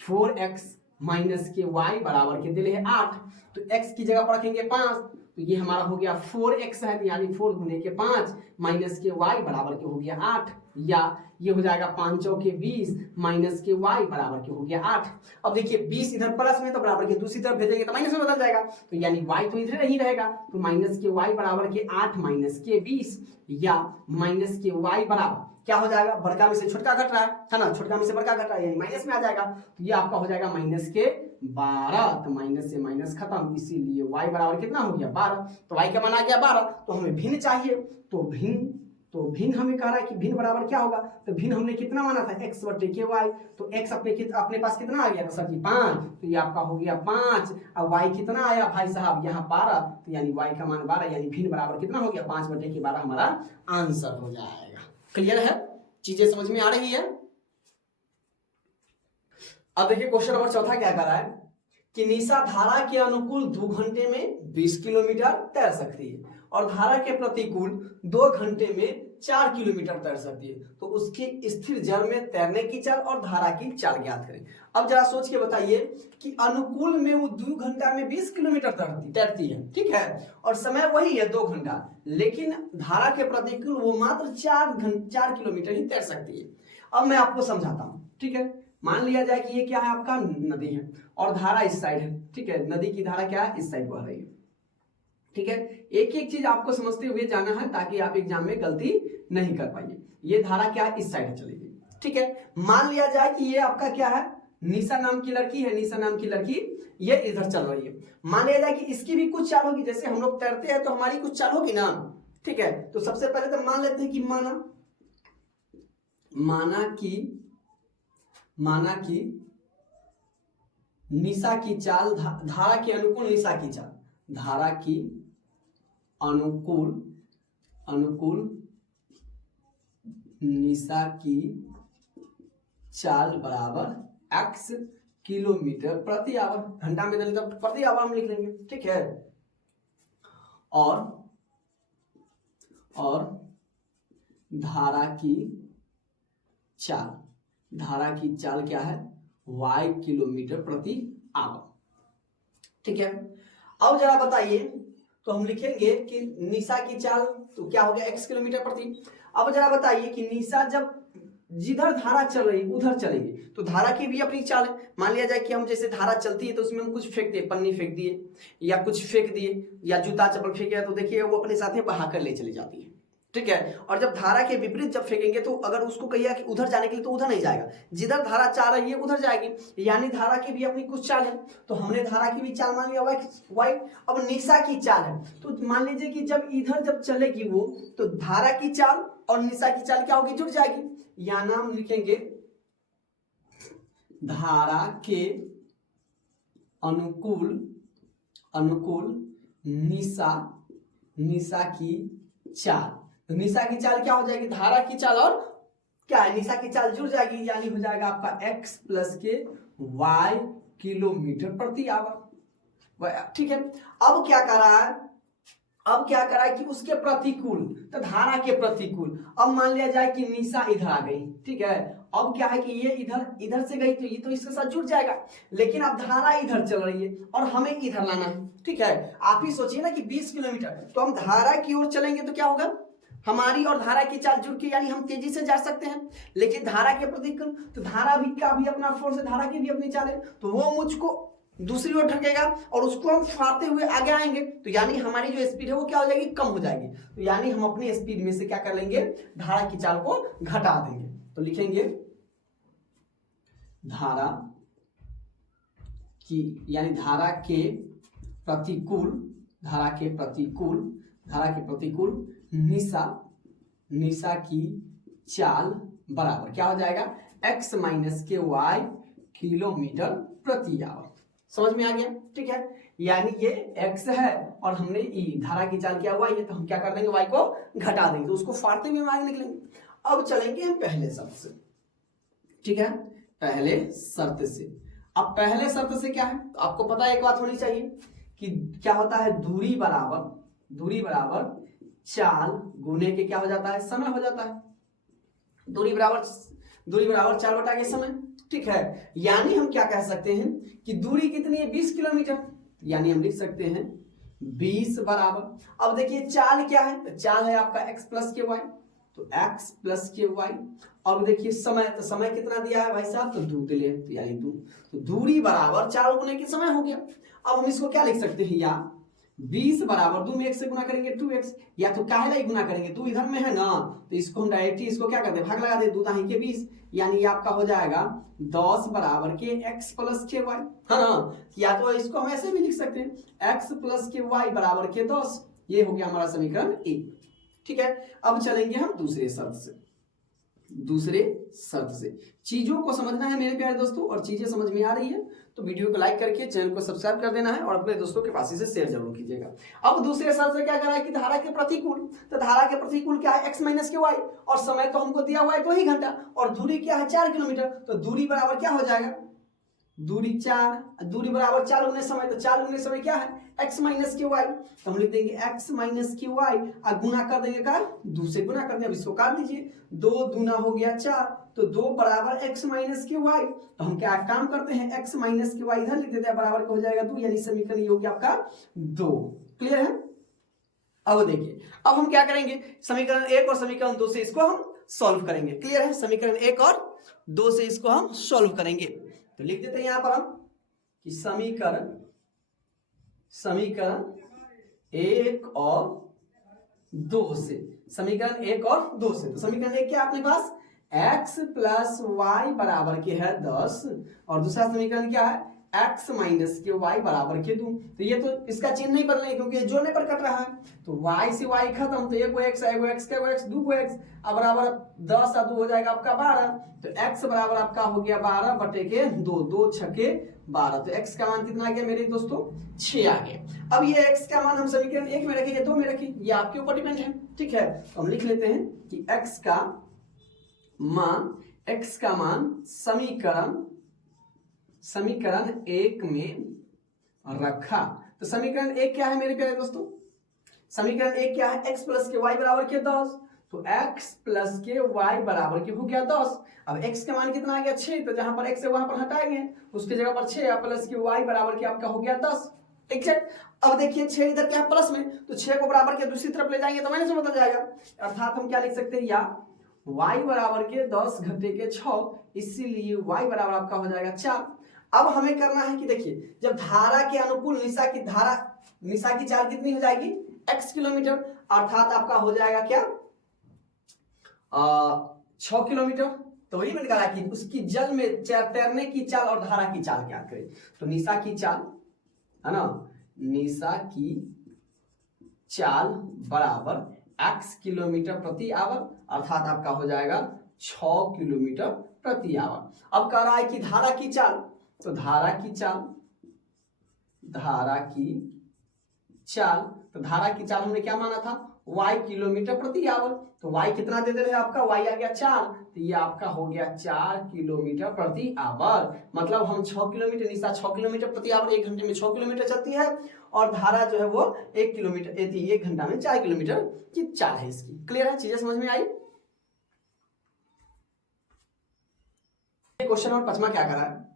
4x माइनस के y बराबर के दिले है 8। तो x की जगह पर रखेंगे 5, तो ये हमारा हो गया 4x है, यानी 4 गुने के 5 माइनस के y बराबर के हो गया 8, या ये हो जाएगा 5 चौके 20 माइनस के y बराबर के हो गया 8। अब देखिए 20 इधर प्लस में, तो बराबर के दूसरी तरफ भेजेंगे तो माइनस में बदल जाएगा, तो यानी y तो इधर ही रहेगा, तो माइनस के y बराबर के 8 माइनस के 20, या माइनस के y बराबर क्या हो जाएगा, बड़का में से छोटका घट रहा है ना, छोटका में से बड़का घट रहा है यानी माइनस में आ जाएगा, तो ये आपका हो जाएगा माइनस के 12। तो माइनस से माइनस खत्म, इसीलिए y बराबर कितना हो गया 12। तो y का मान आ गया 12। तो हमें भिन्न चाहिए, तो भिन्न हमें कह रहा है कि भिन्न बराबर क्या होगा, तो भिन्न हमने कितना माना था x बटे के y, तो x अपने पास कितना आ गया सर जी 5, तो ये आपका हो गया 5। अब y कितना आया भाई साहब यहाँ 12, तो यानी y का मान 12, यानी भिन्न बराबर कितना हो गया 5 बटे के 12 हमारा आंसर हो जाएगा। क्लियर है, चीजें समझ में आ रही है। अब देखिए क्वेश्चन नंबर चौथा क्या कर रहा है कि निशा धारा के अनुकूल 2 घंटे में 20 किलोमीटर तैर सकती है और धारा के प्रतिकूल 2 घंटे में 4 किलोमीटर तैर सकती है, तो उसकी स्थिर जल में तैरने की चाल और धारा की चाल ज्ञात करें। अब जरा सोच के बताइए कि अनुकूल में वो 2 घंटा में 20 किलोमीटर तैरती है, ठीक है, और समय वही है 2 घंटा, लेकिन धारा के प्रतिकूल वो मात्र 4 किलोमीटर ही तैर सकती है। अब मैं आपको समझाता हूं, ठीक है। मान लिया जाए कि ये क्या है, आपका नदी है और धारा इस साइड है, ठीक है, नदी की धारा क्या है, इस साइड बह रही है, ठीक है। एक एक चीज आपको समझते हुए जाना है ताकि आप एग्जाम में गलती नहीं कर पाइए। ये धारा क्या है, इस साइड चलेगी, ठीक है। मान लिया जाए कि ये आपका क्या है, निशा नाम की लड़की है, निशा नाम की लड़की ये इधर चल रही है। मान लिया जाए कि इसकी भी कुछ चाल होगी, जैसे हम लोग तैरते हैं तो हमारी कुछ चाल होगी ना, ठीक है। तो सबसे पहले तो मान लेते हैं कि माना कि निशा की चाल धारा के अनुकूल, निशा की चाल धारा की अनुकूल निशा की चाल बराबर x किलोमीटर प्रति आवर, घंटा में नहीं तो प्रति आवर हम लिख लेंगे, ठीक है। और धारा की चाल क्या है, y किलोमीटर प्रति आवर, ठीक है। अब जरा बताइए, तो हम लिखेंगे कि निशा की चाल तो क्या हो गया x किलोमीटर प्रति। अब जरा बताइए कि निशा जब जिधर धारा चल रही उधर चलेगी, तो धारा की भी अपनी चाल है। मान लिया जाए कि हम जैसे धारा चलती है तो उसमें हम कुछ फेंक दिए, पन्नी फेंक दिए या कुछ फेंक दिए या जूता चप्पल फेंके, तो देखिए वो अपने साथ में बहा कर ले चली जाती है, ठीक है। और जब धारा के विपरीत जब फेंकेंगे तो अगर उसको कहिए कि उधर जाने के लिए तो उधर नहीं जाएगा, जिधर धारा चाह रही है उधर जाएगी, यानी धारा की भी अपनी कुछ चाल है। तो हमने धारा की भी चाल मान लिया y। अब निशा की चाल है, तो मान लीजिए कि जब चलेगी वो, तो धारा की चाल और निशा की चाल क्या होगी, जुड़ जाएगी। या नाम लिखेंगे धारा के अनुकूल निशा की चाल। तो निशा की चाल क्या हो जाएगी, धारा की चाल और क्या है, निशा की चाल जुड़ जाएगी, यानी हो जाएगा आपका x प्लस के y किलोमीटर प्रति आवर, ठीक है। अब क्या कर रहा है कि उसके प्रतिकूल, तो धारा के प्रतिकूल। अब मान लिया जाए कि निशा इधर आ गई, ठीक है। अब क्या है कि ये इधर से गई तो ये तो इसके साथ जुड़ जाएगा, लेकिन अब धारा इधर चल रही है और हमें इधर लाना है, ठीक है। आप ही सोचिए ना कि 20 किलोमीटर, तो हम धारा की ओर चलेंगे तो क्या होगा, हमारी और धारा की चाल जुड़ के, यानी हम तेजी से जा सकते हैं। लेकिन धारा के प्रतिकूल, तो धारा का भी अपना फोर्स है, धारा की भी अपनी चाल है, तो वो मुझको दूसरी ओर ढकेगा और उसको हम फाड़ते हुए आगे आएंगे, तो यानी हमारी जो स्पीड है वो क्या हो जाएगी, कम हो जाएगी। तो यानी हम अपनी स्पीड में से क्या कर लेंगे, धारा की चाल को घटा देंगे। तो लिखेंगे धारा की, यानी धारा के प्रतिकूल निशा की चाल बराबर क्या हो जाएगा, x माइनस के y किलोमीटर प्रति आवर। समझ में आ गया, ठीक है। यानी ये x है और हमने e धारा की चाल क्या हुआ ये, तो हम क्या कर देंगे y को घटा देंगे, तो उसको फाड़ते हुए हम आगे निकलेंगे। अब चलेंगे हम पहले शर्त से, ठीक है, पहले शर्त से। अब पहले शर्त से क्या है, तो आपको पता है एक बात होनी चाहिए कि क्या होता है, दूरी बराबर चाल गुने के क्या हो जाता है, समय हो जाता है। दूरी बराबर चाल बटा के समय, ठीक है। यानी हम क्या कह सकते हैं कि दूरी कितनी है, 20 किलोमीटर, यानी हम लिख सकते हैं 20 बराबर। अब देखिए चाल क्या है, तो चाल है आपका x प्लस के वाई, तो x प्लस के वाई। अब देखिए समय, तो समय कितना दिया है भाई साहब, तो 2 दिले, तो यानी 2, तो दूरी बराबर चाल गुने के समय हो गया। अब हम इसको क्या लिख सकते हैं, या 20 बराबर 2 में 1 से गुना करेंगे 2x, या तो काहे लाई गुना करेंगे, 2 इधर में है ना, तो इसको हम डायरेक्टली इसको क्या करते हैं, भाग लगा दे, 2 दाही के 20, यानी ये आपका हो जाएगा 10 बराबर के x प्लस के y, है ना। या तो इसको हम ऐसे भी लिख सकते हैं x प्लस के y बराबर के 10, ये हो गया हमारा समीकरण 1, ठीक है। अब चलेंगे हम दूसरे शर्त से। चीजों को समझना है मेरे प्यारे दोस्तों, और चीजें समझ में आ रही है तो वीडियो को लाइक करके चैनल को सब्सक्राइब कर देना है और अपने दोस्तों के पास इसे शेयर जरूर कीजिएगा। अब दूसरे शर्त से क्या करा है कि धारा के प्रतिकूल, तो धारा के प्रतिकूल क्या है, x माइनस के वाई, और समय तो हमको दिया हुआ है 2 ही घंटा, और दूरी क्या है 4 किलोमीटर, तो दूरी बराबर क्या हो जाएगा, दूरी बराबर 4 गुने समय, तो 4 गुने समय क्या है, x माइनस के वाई, तो हम लिख देंगे x माइनस के वाई, और गुना कर देंगे का 2 से गुना कर देंगे, अब इसको काट दीजिए, 2 दूना हो गया 4, तो 2 बराबर x माइनस के वाई, तो हम क्या काम करते हैं, x माइनस के वाई इधर लिख देते हैं, बराबर हो जाएगा 2, यानी समीकरण ये हो गया आपका 2। क्लियर है। अब देखिए, अब हम क्या करेंगे, समीकरण 1 और समीकरण 2 से इसको हम सॉल्व करेंगे। क्लियर है, समीकरण 1 और 2 से इसको हम सॉल्व करेंगे, तो लिख देते हैं यहां पर हम कि समीकरण 1 और 2 से, समीकरण 1 और 2 से, तो समीकरण 1 क्या अपने पास, x प्लस वाई बराबर के है 10, और दूसरा समीकरण क्या है, x माइनस के y बराबर के 2, तो ये तो इसका चिन्ह नहीं बदलेगा क्योंकि ये जोड़ने पर कट रहा है, तो y से y खत्म, तो एक x है, x का x, 2 को x, अब बराबर 10 और 2 हो जाएगा आपका 12, तो x बराबर आपका हो गया 12 बटे के 2, 2 छके 12, तो x का मान कितना आ गया मेरे दोस्तों, 6 आ गया। अब ये x का मान हम समीकरण 1 में रखेंगे 2 में रखेंगे, ये आपके ऊपर डिपेंड है, ठीक है। तो हम लिख लेते हैं कि x का मान समीकरण 1 में रखा, तो समीकरण 1 क्या है मेरे प्यारे दोस्तों, समीकरण 1 क्या है, x प्लस के y बराबर के 10, तो x प्लस के y बराबर के हो गया 10। अब x का मान कितना आ गया 6, तो जहां पर x है वहां पर हटाएंगे, उसकी जगह पर 6 प्लस के y बराबर के आपका हो गया 10, ठीक है। अब देखिए 6 इधर क्या है प्लस में, तो 6 को बराबर के दूसरी तरफ ले जाएंगे तो माइनस में बदल जाएगा, अर्थात हम क्या लिख सकते हैं, या y बराबर के 10 घंटे के 6, इसीलिए y बराबर आपका हो जाएगा 4। अब हमें करना है कि देखिए, जब धारा के अनुकूल निशा की चाल कितनी हो जाएगी, x किलोमीटर, अर्थात आपका हो जाएगा क्या 6 किलोमीटर, तो वही मैंने कहा कि उसकी जल में तैरने की चाल और धारा की चाल क्या करें, तो निशा की चाल है ना, निशा की चाल बराबर x किलोमीटर प्रति आवर, अर्थात आपका हो जाएगा 6 किलोमीटर प्रति आवर। अब कह रहा है कि धारा की चाल, तो धारा की चाल हमने क्या माना था, y किलोमीटर प्रति आवर, तो y कितना दे दे रहे हैं आपका, y आ गया 4, तो ये आपका हो गया 4 किलोमीटर प्रति आवर, मतलब हम 6 किलोमीटर, निशा 6 किलोमीटर प्रति आवर 1 घंटे में 6 किलोमीटर चलती है, और धारा जो है वो 1 किलोमीटर 1 घंटा में 4 किलोमीटर की चाल है इसकी। क्लियर है, चीजें समझ में आई। क्वेश्चन नंबर 5 क्या करा है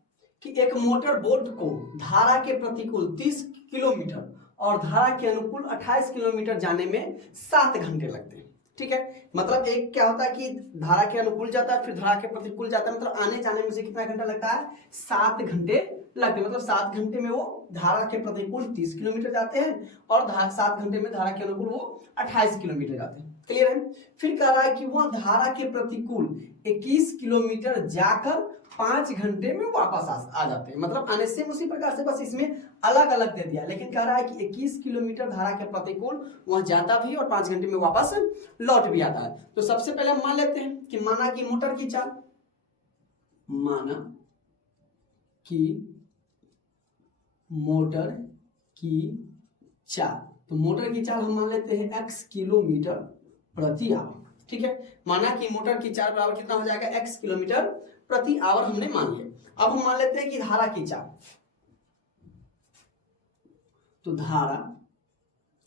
कि एक मोटर बोट को धारा के प्रतिकूल 30 किलोमीटर और धारा के अनुकूल 28 किलोमीटर जाने में 7 घंटे लगते हैं, ठीक है। मतलब एक क्या होता है कि धारा के अनुकूल जाता है फिर धारा के प्रतिकूल जाता है, मतलब आने जाने में से कितना घंटा लगता है, 7 घंटे लगते हैं, मतलब 7 घंटे में वो धारा के प्रतिकूल 30 किलोमीटर जाते हैं और 7 घंटे में धारा के अनुकूल वो 28 किलोमीटर जाते हैं। क्लियर है। फिर कह रहा है कि वह धारा के प्रतिकूल 21 किलोमीटर जाकर 5 घंटे में वापस आ जाते हैं, मतलब आने से उसी प्रकार से, बस इसमें अलग अलग दे दिया, लेकिन कह रहा है कि 21 किलोमीटर धारा के प्रतिकूल वह जाता भी और 5 घंटे में वापस लौट भी आता है। तो सबसे पहले हम मान लेते हैं कि माना कि मोटर की चाल, माना कि मोटर की चाल, तो मोटर की चाल हम मान लेते हैं x किलोमीटर प्रति आवर। ठीक है, माना कि मोटर की चाल बराबर कितना हो जाएगा, x किलोमीटर प्रति आवर हमने मान लिया। अब हम मान लेते हैं कि धारा की चाल, तो धारा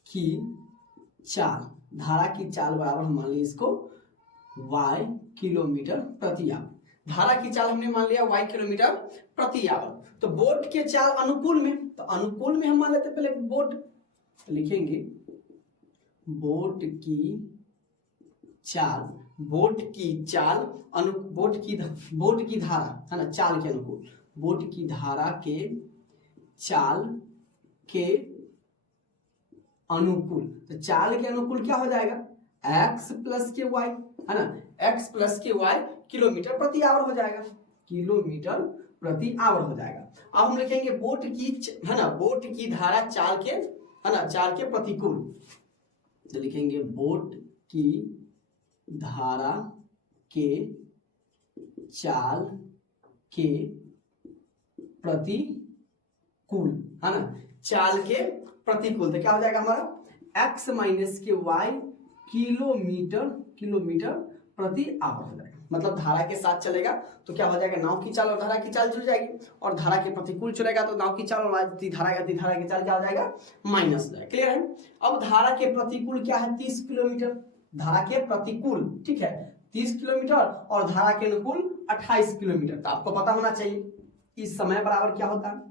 की चाल बराबर हम मान लिए इसको y किलोमीटर प्रति आवर। धारा की चाल हमने मान लिया y किलोमीटर प्रति आवर। तो बोट के चाल अनुकूल में, तो अनुकूल में हम मान लेते हैं पहले बोट, तो लिखेंगे बोट की चाल, बोट की धारा है ना, चाल के अनुकूल, बोट की धारा के चाल के अनुकूल, तो चाल के अनुकूल क्या हो जाएगा, x प्लस के y है ना, x प्लस के y किलोमीटर प्रति आवर हो जाएगा, किलोमीटर प्रति आवर हो जाएगा। अब हम लिखेंगे बोट की है ना, बोट की धारा चाल के है ना, चाल के प्रतिकूल, तो लिखेंगे बोट की धारा के चाल के प्रतिकूल है ना, चाल के प्रतिकूल, तो क्या हो जाएगा हमारा x माइनस के y किलोमीटर प्रति आवर हो जाएगा। मतलब धारा के साथ चलेगा तो क्या हो जाएगा, नाव की चाल और धारा की चाल जुड़ जाएगी, और धारा के प्रतिकूल चलेगा तो नाव की चाल और धारा की चाल क्या हो जाएगा, माइनस हो जाएगा। क्लियर है। अब धारा के प्रतिकूल क्या है, 30 किलोमीटर, धारा के प्रतिकूल ठीक है 30 किलोमीटर और धारा के अनुकूल 28 किलोमीटर। तो आपको पता होना चाहिए इस समय बराबर क्या होता है,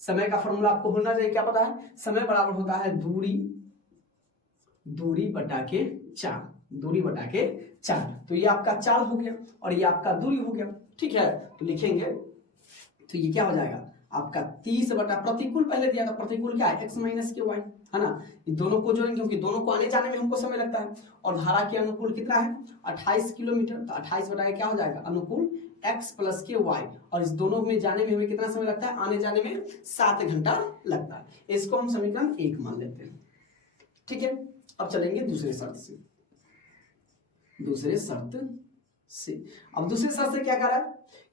समय का फॉर्मूला आपको होना चाहिए, क्या पता है, समय बराबर होता है दूरी बटा के चाल, तो ये आपका चाल हो गया और ये आपका दूरी हो गया। ठीक है, तो लिखेंगे, तो ये क्या हो जाएगा आपका 30 बटा प्रतिकूल पहले दिया था, प्रतिकूल क्या है, x माइनस के y है ना, दोनों को जोड़ेंगे क्योंकि दोनों को आने जाने में हमको समय लगता है, और धारा के अनुकूल कितना है 28 किलोमीटर, तो 28 बटा क्या हो जाएगा अनुकूल x प्लस के y, और इस दोनों में जाने में हमें कितना समय लगता है, आने जाने में 7 घंटा लगता है। इसको हम समीकरण 1 मान लेते हैं। ठीक है, अब चलेंगे दूसरे शर्त से। अब दूसरे शर्त से क्या करा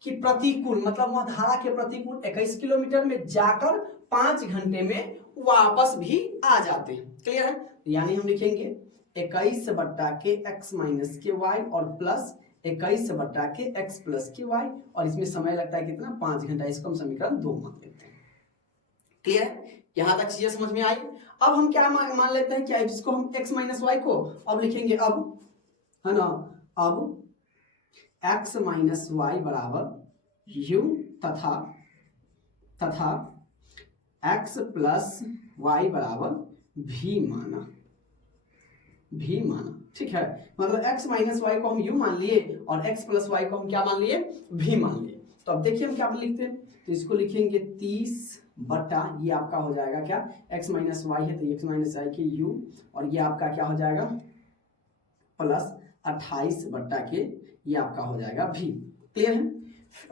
कि प्रतिकूल, मतलब वह धारा के प्रतिकूल 21 किलोमीटर में जाकर 5 घंटे में वापस भी आ जाते हैं। क्लियर है, यानी हम लिखेंगे 21 बट्टा के x माइनस के y और प्लस 21 बट्टा के x प्लस के y, और इसमें समय लगता है कितना 5 घंटा। इसको हम समीकरण 2 मान लेते हैं। क्लियर है, यहां तक चीजें समझ में आई। अब हम क्या मान लेते हैं, क्या इसको हम x माइनस वाई को अब लिखेंगे, अब है ना, अब x माइनस वाई बराबर u तथा x प्लस वाई बराबर v माना। ठीक है, मतलब x माइनस वाई को हम u मान लिए और x प्लस वाई को हम क्या मान लिए, v मान लिए। तो अब देखिए हम क्या लिखते हैं, तो इसको लिखेंगे 30 बटा ये आपका हो जाएगा क्या, x माइनस वाई है तो x माइनस वाई के u, और ये आपका क्या हो जाएगा प्लस 28 बट्टा के ये आपका हो जाएगा v। क्लियर है,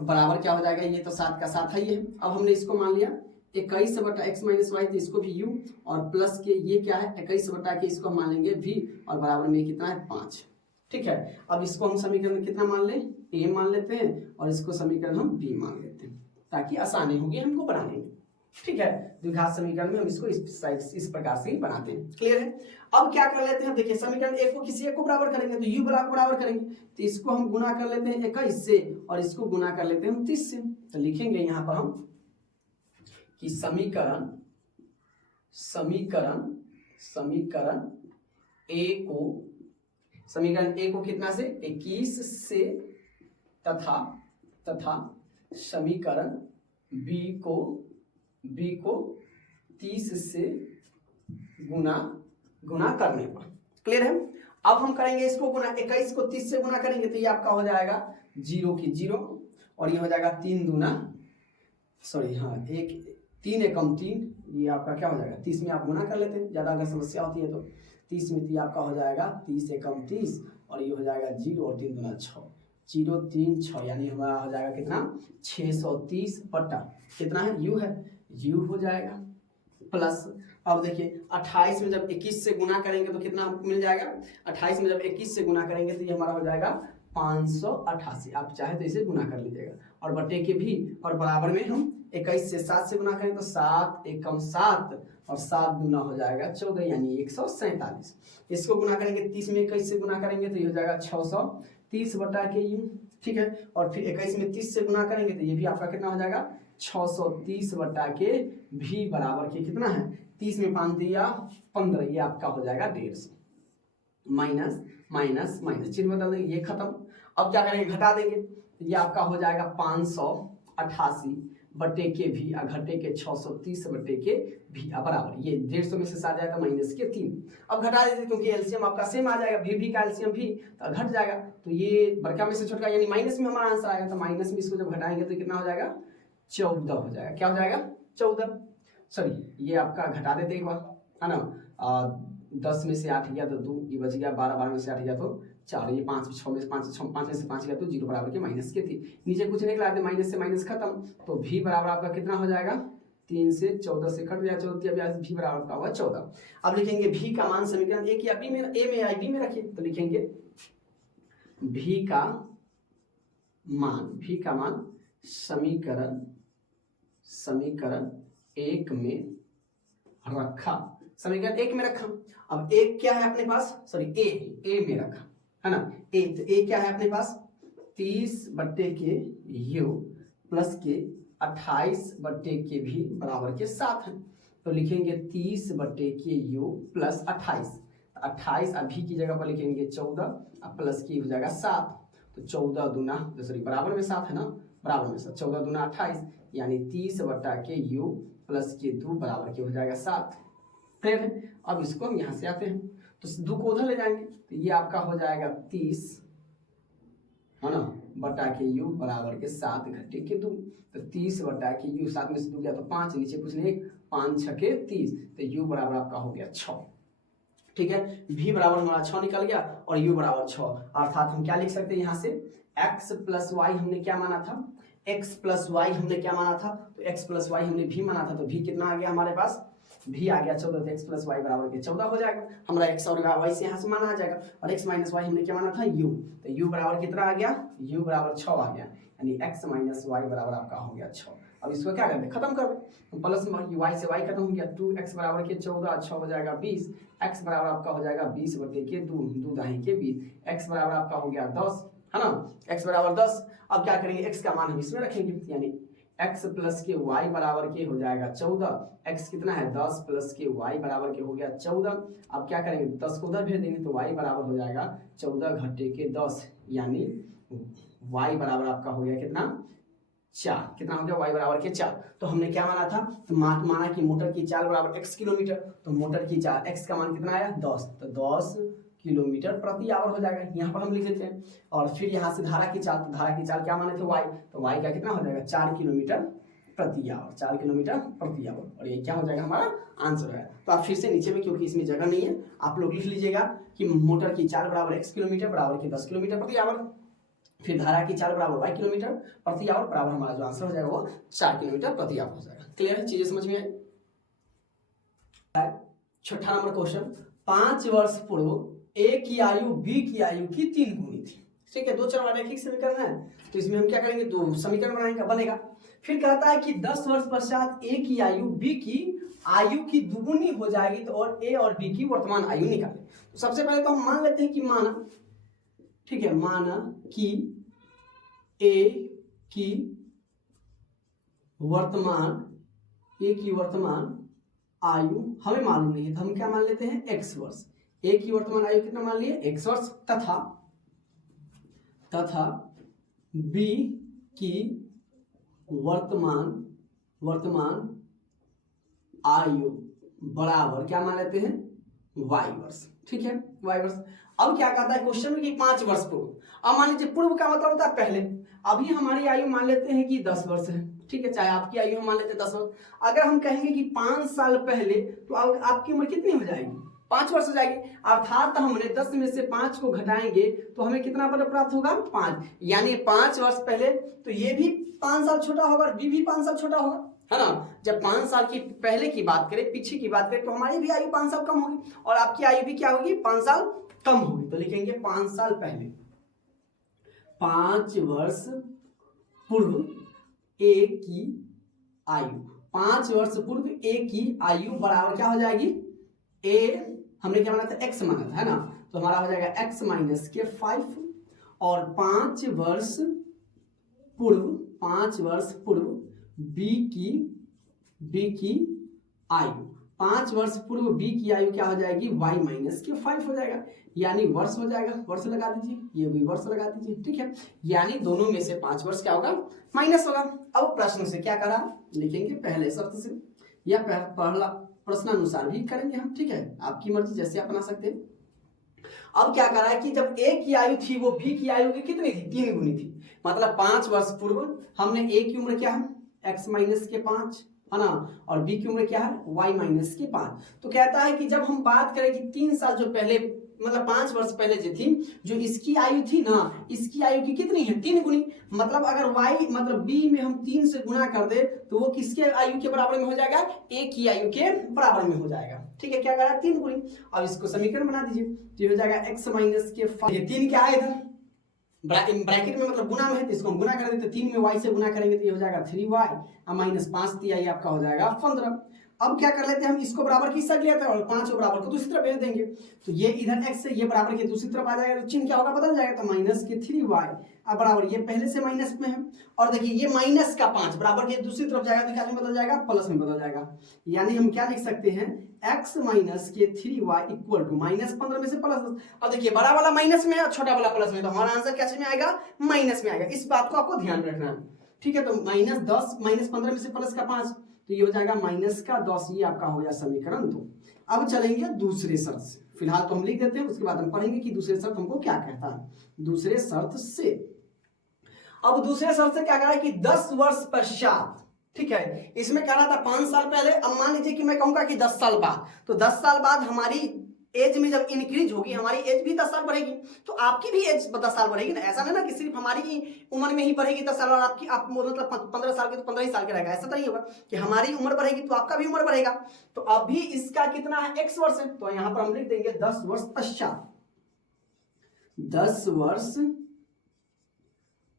बराबर क्या हो जाएगा, ये तो 7 का 7 है ये। अब हमने इसको मान लिया 21 बटा x माइनस वाई, तो इसको भी u, और प्लस के ये क्या है 21 बटा के इसको मान लेंगे v, और बराबर में कितना है 5। ठीक है, अब इसको हम समीकरण कितना मान लें, a मान लेते हैं, और इसको समीकरण हम b मान लेते हैं ताकि आसानी होगी हमको बनाने में। ठीक है, द्विघात समीकरण में हम इसको इस प्रकार से ही बनाते हैं। क्लियर है, अब क्या कर लेते हैं, देखिए समीकरण एक को किसी एक को बराबर करेंगे तो u बराबर करेंगे, तो इसको हम गुना कर लेते हैं 21 से और इसको गुना कर लेते हैं हम 30 से। तो लिखेंगे यहाँ पर हम कि समीकरण ए को कितना से 21 से तथा समीकरण बी को 30 से गुना करने पर। क्लियर है, अब हम करेंगे इसको गुना, 21 को 30 से गुना करेंगे तो ये आपका हो जाएगा 0 की 0, और ये हो जाएगा 3 दूना 3 एकम 3, ये आपका क्या हो जाएगा 30 में आप गुना कर लेते हैं, ज्यादा अगर समस्या होती है तो 30 में तो आपका हो जाएगा 30 एकम 30, और ये हो जाएगा 0 और 3 दूना 6, 0 3 6, यानी हमारा हो जाएगा कितना 630 बट्टा कितना है u हो जाएगा प्लस। अब देखिए 28 में जब 21 से गुना करेंगे तो कितना मिल जाएगा, 28 में जब 21 से गुना करेंगे तो ये हमारा हो जाएगा 588, आप चाहे तो इसे गुना कर लीजिएगा, और बटे के भी, और बराबर में हम 21 से 7 से गुना करें तो 7 एकम 7 और 7 गुना हो जाएगा 14 यानी 147। इसको गुना करेंगे 30 में 21 से गुना करेंगे तो ये हो जाएगा 630 बटा के यू, ठीक है। और फिर 21 में 30 से गुना करेंगे तो ये भी आपका कितना हो जाएगा 630 बटा के भी बराबर के कितना है 30 में 5 दिया 15, ये आपका हो जाएगा 150। माइनस माइनस माइनस चिन्ह बदल देंगे, ये खत्म। अब क्या करेंगे घटा देंगे, ये आपका हो जाएगा 588 बटे के भी घटे के 630 बटे के भी बराबर, ये 150 में से आ जाएगा माइनस के 3। अब घटा देते क्योंकि एलसीएम आपका सेम आ जाएगा, भी का एलसीएम भी तो घट जाएगा, तो ये बड़का में से छोटा यानी माइनस में हमारा आंसर आएगा। तो माइनस में इसको जब घटाएंगे तो कितना हो जाएगा 14 हो जाएगा। क्या हो जाएगा 14, सॉरी ये आपका घटा देते एक बार है ना, 10 में से 8 गया तो 2, ये बच गया 12, 12 में से 8 गया तो 4, ये 5 6 में से 5 में से 5 गया तो 0 बराबर के माइनस के 3, नीचे कुछ नहीं लाते माइनस से माइनस खत्म, तो भी बराबर आपका कितना हो जाएगा 3 से 14 से कट गया 14, भी बराबर का होगा 14। अब लिखेंगे भी का मान समीकरण ए या बी में, ए में या बी में रखिए, तो लिखेंगे भी का मान समीकरण 1 में रखा, समीकरण 1 में रखा। अब एक क्या है अपने पास, सॉरी ए में रखा है ना, ए तो ए क्या है अपने पास 30 बट्टे के यू प्लस के 28 बट्टे के भी बराबर के 7 है, तो लिखेंगे 30 बट्टे के यू प्लस 28, 28 अभी की जगह पर लिखेंगे 14 अब प्लस की हो जाएगा 7, तो 14 दूना सॉरी बराबर में 7 है ना, बराबर में 7, 14 दूना 28 यानी 30 बट्टा के यू प्लस के 2 बराबर के हो जाएगा 7। फिर अब इसको हम यहाँ से आते हैं तो 2 को उधर ले जाएंगे तो ये आपका हो जाएगा 30 है ना बटा के यू बराबर के 7 घटे के 2, तो 30 बटा के यू 7 में से 2 गया तो 5, नीचे कुछ नहीं 5 6 के 30, तो यू बराबर आपका हो गया 6, ठीक है। भी बराबर हमारा 6 निकल गया और यू बराबर 6, अर्थात हम क्या लिख सकते हैं यहाँ से x प्लस वाई हमने क्या माना था, x प्लस वाई हमने क्या माना था, तो x प्लस वाई हमने भी माना था, तो भी कितना आ गया हमारे पास, भी आ गया 14, तो x प्लस वाई बराबर के 14 हो जाएगा, हमारा x और y से यहाँ से माना आ जाएगा, और x माइनस वाई हमने क्या माना था u, तो u बराबर कितना आ गया, u बराबर 6 आ गया, यानी x माइनस वाई बराबर आपका हो गया 6। अब इसको क्या करते हैं खत्म कर दे, तो प्लस y से y खत्म हो गया, 2x बराबर के 14 6 हो जाएगा 20, x बराबर आपका हो जाएगा 20 बटे के 2 2 दाएं के 20, x बराबर आपका हो गया 10 है ना, x बराबर 10। अब क्या करेंगे x का मान हम इसमें रखेंगे, यानी x प्लस के y बराबर के हो जाएगा 14, x कितना है 10 प्लस के y बराबर के हो गया 14। अब क्या करेंगे 10 को उधर भेज देंगे तो y बराबर हो जाएगा 14 घटे के 10, यानी y बराबर आपका हो गया कितना 4, कितना हो गया y बराबर के 4। तो हमने क्या माना था, तो माना कि मोटर की चाल बराबर x किलोमीटर, तो मोटर की चाल x का मान कितना आया 10, तो 10 किलोमीटर प्रति आवर हो जाएगा, यहाँ पर हम लिख देते हैं। और फिर यहाँ से धारा की चाल, तो धारा की चाल क्या माने थे y, तो y का कितना हो जाएगा 4 किलोमीटर प्रति आवर, 4 किलोमीटर प्रति आवर, और ये क्या हो जाएगा हमारा आंसर है। तो आप फिर से नीचे में, क्योंकि इसमें जगह नहीं है, आप लोग लिख लीजिएगा कि मोटर की चाल बराबर x किलोमीटर बराबर के 10 किलोमीटर प्रति आवर, फिर धारा की चाल बराबर y किलोमीटर प्रति आवर बराबर हमारा जो आंसर हो जाएगा वो 4 किलोमीटर प्रति आवर हो जाएगा। क्लियर है, चीजें समझ में आई। 6 नंबर क्वेश्चन, 5 वर्ष पूर्व a की आयु b की आयु की 3 गुनी थी, ठीक है। 2 चर वाला रैखिक समीकरण है, तो इसमें हम क्या करेंगे 2 समीकरण बनाएंगे, बनेगा। फिर कहता है कि 10 वर्ष पश्चात a की आयु b की आयु की दुगुनी हो जाएगी, तो और a और b की वर्तमान आयु निकालें। तो सबसे पहले तो हम मान लेते हैं कि माना, ठीक है, माना कि a की वर्तमान आयु हमें मालूम नहीं है, तो हम क्या मान लेते हैं x वर्ष, a की वर्तमान आयु कितना मान लिए x वर्ष, तथा b की वर्तमान आयु बराबर क्या मान लेते हैं y वर्ष, ठीक है, y वर्ष। अब क्या कहता है क्वेश्चन में कि 5 वर्ष पूर्व, अब मान लीजिए पूर्व का मतलब होता है पहले, अभी हमारी आयु मान लेते हैं कि 10 वर्ष है, ठीक है, चाहे आपकी आयु हम मान लेते हैं 10 वर्ष। अगर हम कहेंगे कि 5 साल पहले, तो आपकी उम्र कितनी हो जाएगी 5 वर्ष हो जाएगी, अर्थात हमने 10 में से 5 को घटाएंगे तो हमें कितना पद प्राप्त होगा 5, यानी 5 वर्ष पहले, तो ये भी 5 साल छोटा होगा, बी भी 5 साल छोटा होगा, है ना। जब 5 साल की पहले की बात करें, पीछे की बात करें, तो हमारी भी आयु 5 साल कम होगी और आपकी आयु भी क्या होगी 5 साल कम होगी। तो लिखेंगे 5 साल पहले, 5 वर्ष पूर्व ए की आयु, 5 वर्ष पूर्व ए की आयु बराबर क्या हो जाएगी, ए हमने क्या माना था, एक्स माना था, है ना, तो हमारा हो जाएगा एक्स माइनस के 5 और 5 वर्ष पूर्व बी की आयु, 5 वर्ष पूर्व बी की आयु क्या हो जाएगी, y माइनस के 5 हो जाएगा, यानी वर्ष हो जाएगा, वर्ष लगा दीजिए, ये भी वर्ष लगा दीजिए, ठीक है, यानी दोनों में से 5 वर्ष क्या होगा, माइनस होगा। अब प्रश्न से क्या करा, लिखेंगे पहले शर्त से या पहला प्रश्नानुसार भी करेंगे हम, ठीक है, आपकी मर्जी, जैसे आप बना सकते हैं। अब क्या करा है कि जब ए की आयु थी वो बी की आयु की कितनी थी, 3 गुनी थी, मतलब 5 वर्ष पूर्व हमने ए की उम्र क्या है, एक्स माइनस के 5, है ना, और बी की उम्र क्या है, y माइनस के 5। तो कहता है कि जब हम बात करें कि 3 साल जो पहले, मतलब 5 वर्ष पहले जो थी, जो इसकी आयु थी ना, इसकी आयु की कितनी है, 3 गुनी, मतलब अगर y मतलब b में हम 3 से गुना कर दे तो वो किसके आयु के बराबर में हो जाएगा, a की आयु के बराबर में हो जाएगा, ठीक है, क्या करा, 3 गुनी। अब इसको समीकरण बना दीजिए, तो हो जाएगा x माइनस के 5, ये 3 क्या है इधर ब्रैकेट में, मतलब गुना में है, तो इसको हम गुना कर देते, 3 में y से गुना करेंगे तो ये हो जाएगा 3y और माइनस 5 दिया, ये आपका हो जाएगा 15। अब क्या कर लेते हैं हम, इसको बराबर किस साइड ले आते हैं और 5 को बराबर को दूसरी तरफ भेज देंगे, तो ये इधर x से ये बराबर के दूसरी तरफ आ जाएगा, तो चिन्ह क्या होगा, बदल जाएगा, तो माइनस के 3y अब बराबर, ये पहले से माइनस में है, और देखिए ये माइनस का 5 बराबर के दूसरी तरफ जाएगा तो क्या में बदल जाएगा, प्लस में बदल जाएगा, यानी हम क्या लिख सकते हैं, x माइनस के 3y इक्वल टू माइनस 15 में से प्लस 10। अब देखिए बड़ा वाला माइनस में है और छोटा वाला प्लस में, तो हमारा आंसर कैसे में आएगा, माइनस में आएगा, इस बात को आपको ध्यान रखना है, ठीक है। तो माइनस 10 माइनस 15 में से प्लस का 5, तो ये हो जाएगा माइनस का 10, ये आपका हो गया समीकरण 2। अब चलेंगे दूसरे शर्त से, फिलहाल तो हम लिख देते हैं, उसके बाद हम पढ़ेंगे कि दूसरे शर्त हमको क्या कहता है। दूसरे शर्त से, अब दूसरे शर्त से क्या कह रहा है कि 10 वर्ष पश्चात, ठीक है, इसमें कह रहा था 5 साल पहले, अब मान लीजिए कि मैं कहूंगा कि 10 साल बाद, तो 10 साल बाद हमारी एज में जब इंक्रीज होगी, हमारी एज भी 10 साल बढ़ेगी, तो आपकी भी एज 10 साल बढ़ेगी ना, ऐसा नहीं ना कि सिर्फ हमारी उम्र में ही बढ़ेगी 10 साल और आपकी आप मतलब 15 साल के तो 15 ही साल के रहेगा, ऐसा तो नहीं होगा कि हमारी उम्र बढ़ेगी तो आपका भी उम्र बढ़ेगा। तो अभी इसका कितना है, x वर्ष है, तो यहां पर हम लिख देंगे 10 वर्ष पश्चात, 10 वर्ष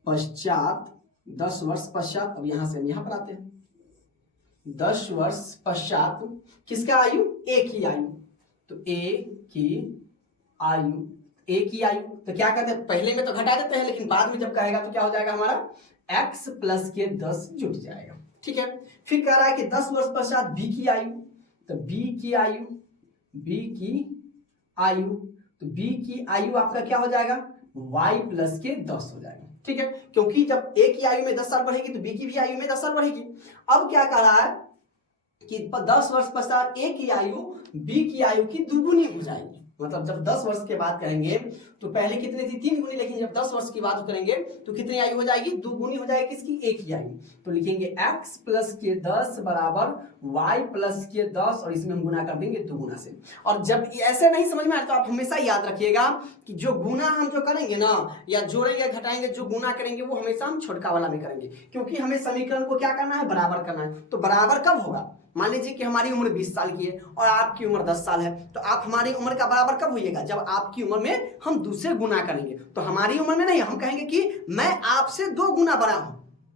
पश्चात, 10 वर्ष पश्चात। अब यहां से हम यहां पर आते हैं, 10 वर्ष पश्चात किसका आयु, ए की आयु, तो ए की आयु, ए की आयु, तो क्या कहते हैं, पहले में तो घटा देते हैं, लेकिन बाद में जब कहेगा तो क्या हो जाएगा हमारा, x प्लस के 10 जुट जाएगा, ठीक है। फिर कह रहा है कि 10 वर्ष पश्चात बी की आयु, तो बी की आयु, तो बी की आयु आपका क्या हो जाएगा, y प्लस के 10 हो जाएगा, ठीक है, क्योंकि जब ए की आयु में 10 साल बढ़ेगी तो बी की भी आयु में 10 साल बढ़ेगी। अब क्या कह रहा है कि 10 वर्ष पश्चात ए की आयु बी की आयु की दुगुनी हो जाएगी, मतलब जब 10 वर्ष के बाद करेंगे तो पहले कितनी थी, 3 गुनी, लेकिन जब 10 वर्ष की बात करेंगे तो कितनी आयु हो जाएगी, दुगुनी हो जाएगी किसकी, ए की आयु। तो लिखेंगे x प्लस के 10 बराबर y प्लस के 10, और इसमें हम गुना कर देंगे दुगुना से। और जब ऐसे नहीं समझ में आए तो आप हमेशा याद रखिएगा कि जो गुना हम जो करेंगे ना, या जोड़ेंगे घटाएंगे, जो गुना करेंगे वो हमेशा हम छोटका वाला में करेंगे, क्योंकि हमें समीकरण को क्या करना है, बराबर करना है। तो बराबर कब होगा, मान लीजिए कि हमारी उम्र 20 साल की है और आपकी उम्र 10 साल है, तो आप हमारी उम्र का बराबर कब होइएगा, जब आपकी उम्र में हम दूसरे गुना करेंगे। तो हमारी उम्र में नहीं, हम कहेंगे कि मैं आपसे 2 गुना बड़ा हूं,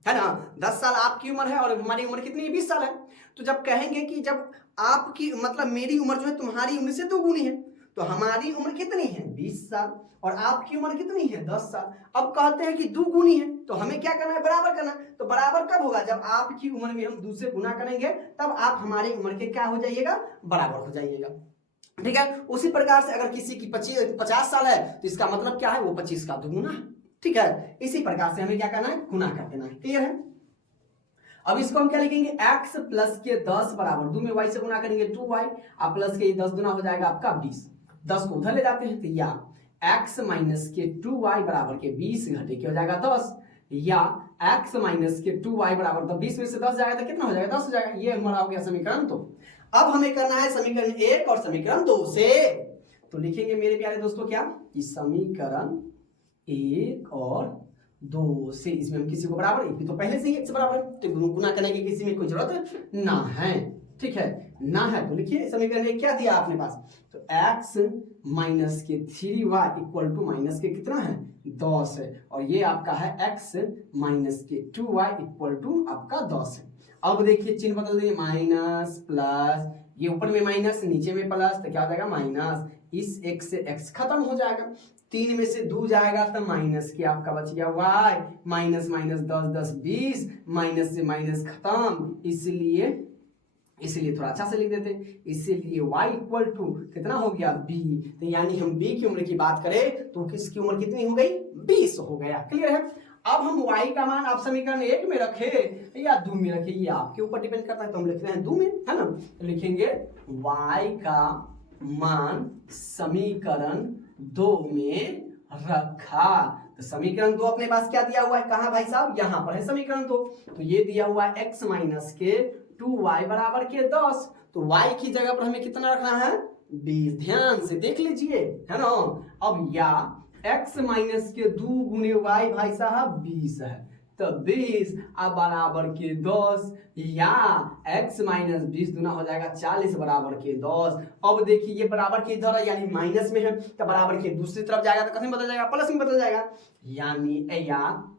है ना, 10 साल आपकी उम्र है और हमारी उम्र कितनी है, 20 साल है। तो जब कहेंगे कि जब आपकी मतलब मेरी उम्र जो है तुम्हारी उम्र से 2 गुनी है, तो हमारी उम्र कितनी है, 20 साल, और आपकी उम्र कितनी है, 10 साल। अब कहते हैं कि 2 गुनी है, तो हमें क्या करना है, बराबर करना है। तो बराबर कब होगा, जब आपकी उम्र में हम दूसरे गुना करेंगे, तब आप हमारी उम्र के क्या हो जाइएगा, बराबर हो जाइएगा, ठीक है। उसी प्रकार से अगर किसी की 50 साल है तो इसका मतलब क्या है, वो 25 का दुगुना है, ठीक है। इसी प्रकार से हमें क्या करना है, गुना कर देना है, क्लियर है। अब इसको हम क्या लिखेंगे, x प्लस के 10 बराबर 2 में y से गुना करेंगे 2y, और प्लस के 10 गुना हो जाएगा आपका 20, 10 को उधर ले जाते हैं, तो या x माइनस के 2y बराबर के 20 घटे के हो जाएगा 10, या x माइनस के 2y बराबर, तो 20 में से 10 जाएगा तो कितना हो जाएगा, 10 हो जाएगा। ये हमारा हो गया समीकरण 2। अब हमें करना है समीकरण 1 और समीकरण 2 से, तो लिखेंगे मेरे प्यारे दोस्तों क्या, कि समीकरण 1 और 2 से, इसमें हम किसी को बराबर, एक भी तो पहले से ही 1 से बराबर है, तो गुना करने की किसी में कोई जरूरत ना है, ठीक है ना है तो लिखिए समीकरण में क्या दिया आपने पास, तो x माइनस के 3y इक्वल टू माइनस के कितना है 10 है, और ये आपका है x माइनस के 2y इक्वल टू आपका 10 है। अब देखिए चिन्ह बदल दिए, माइनस प्लस, ये ऊपर में माइनस नीचे में प्लस, तो क्या हो जाएगा माइनस, इस x से x खत्म हो जाएगा, 3 में से 2 जाएगा तो माइनस के आपका बच गया y, माइनस माइनस 10 10 20, माइनस से माइनस खत्म, इसलिए थोड़ा अच्छा से लिख देते, इसीलिए y इक्वल टू कितना हो गया b, तो यानी हम b की उम्र की बात करें तो किसकी उम्र कितनी हो गई 20 हो गया। क्लियर है। अब हम y का मान आप समीकरण 1 में रखे या 2 में रखे, ये आपके ऊपर डिपेंड करता है, तो हम लिख रहे हैं 2 में, है ना, तो लिखेंगे y का मान समीकरण 2 में रखा, तो समीकरण 2 अपने पास क्या दिया हुआ है, कहाँ भाई साहब, यहाँ पर है समीकरण 2, तो ये दिया हुआ है x माइनस के 2y बराबर के 10, तो y की जगह पर हमें कितना रखना है 20, ध्यान से देख लीजिए, है ना। अब या x माइनस के 2 गुने y भाई साहब 20 है, तो 20 अब बराबर के 10, या x माइनस 20 गुना हो जाएगा 40 बराबर के 10। अब देखिए ये बराबर के इधर है यानी माइनस में है, तो बराबर के दूसरी तरफ जाएगा तो कितने बदल जाएगा, प्लस में बदल जाएगा, यानी या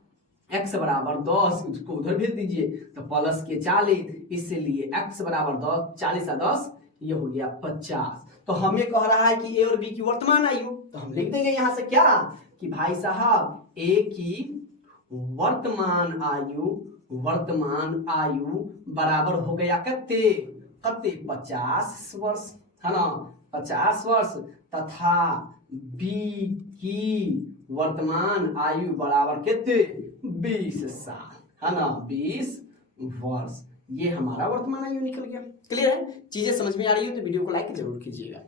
x बराबर 10 उसको उधर भेज दीजिए तो प्लस के 40, इसलिए x बराबर 10, 40 और 10 ये हो गया 50। तो हमें कह रहा है कि a और b की वर्तमान आयु, तो हम लिख देंगे यहां से क्या कि भाई साहब a की वर्तमान आयु बराबर हो गया कत्ते 50 वर्ष, है ना, 50 वर्ष, तथा b की वर्तमान आयु बराबर कितने 20 साल, है ना, 20 वर्ष, ये हमारा वर्तमान आयु निकल गया। क्लियर है, चीजें समझ में आ रही है तो वीडियो को लाइक जरूर कीजिएगा।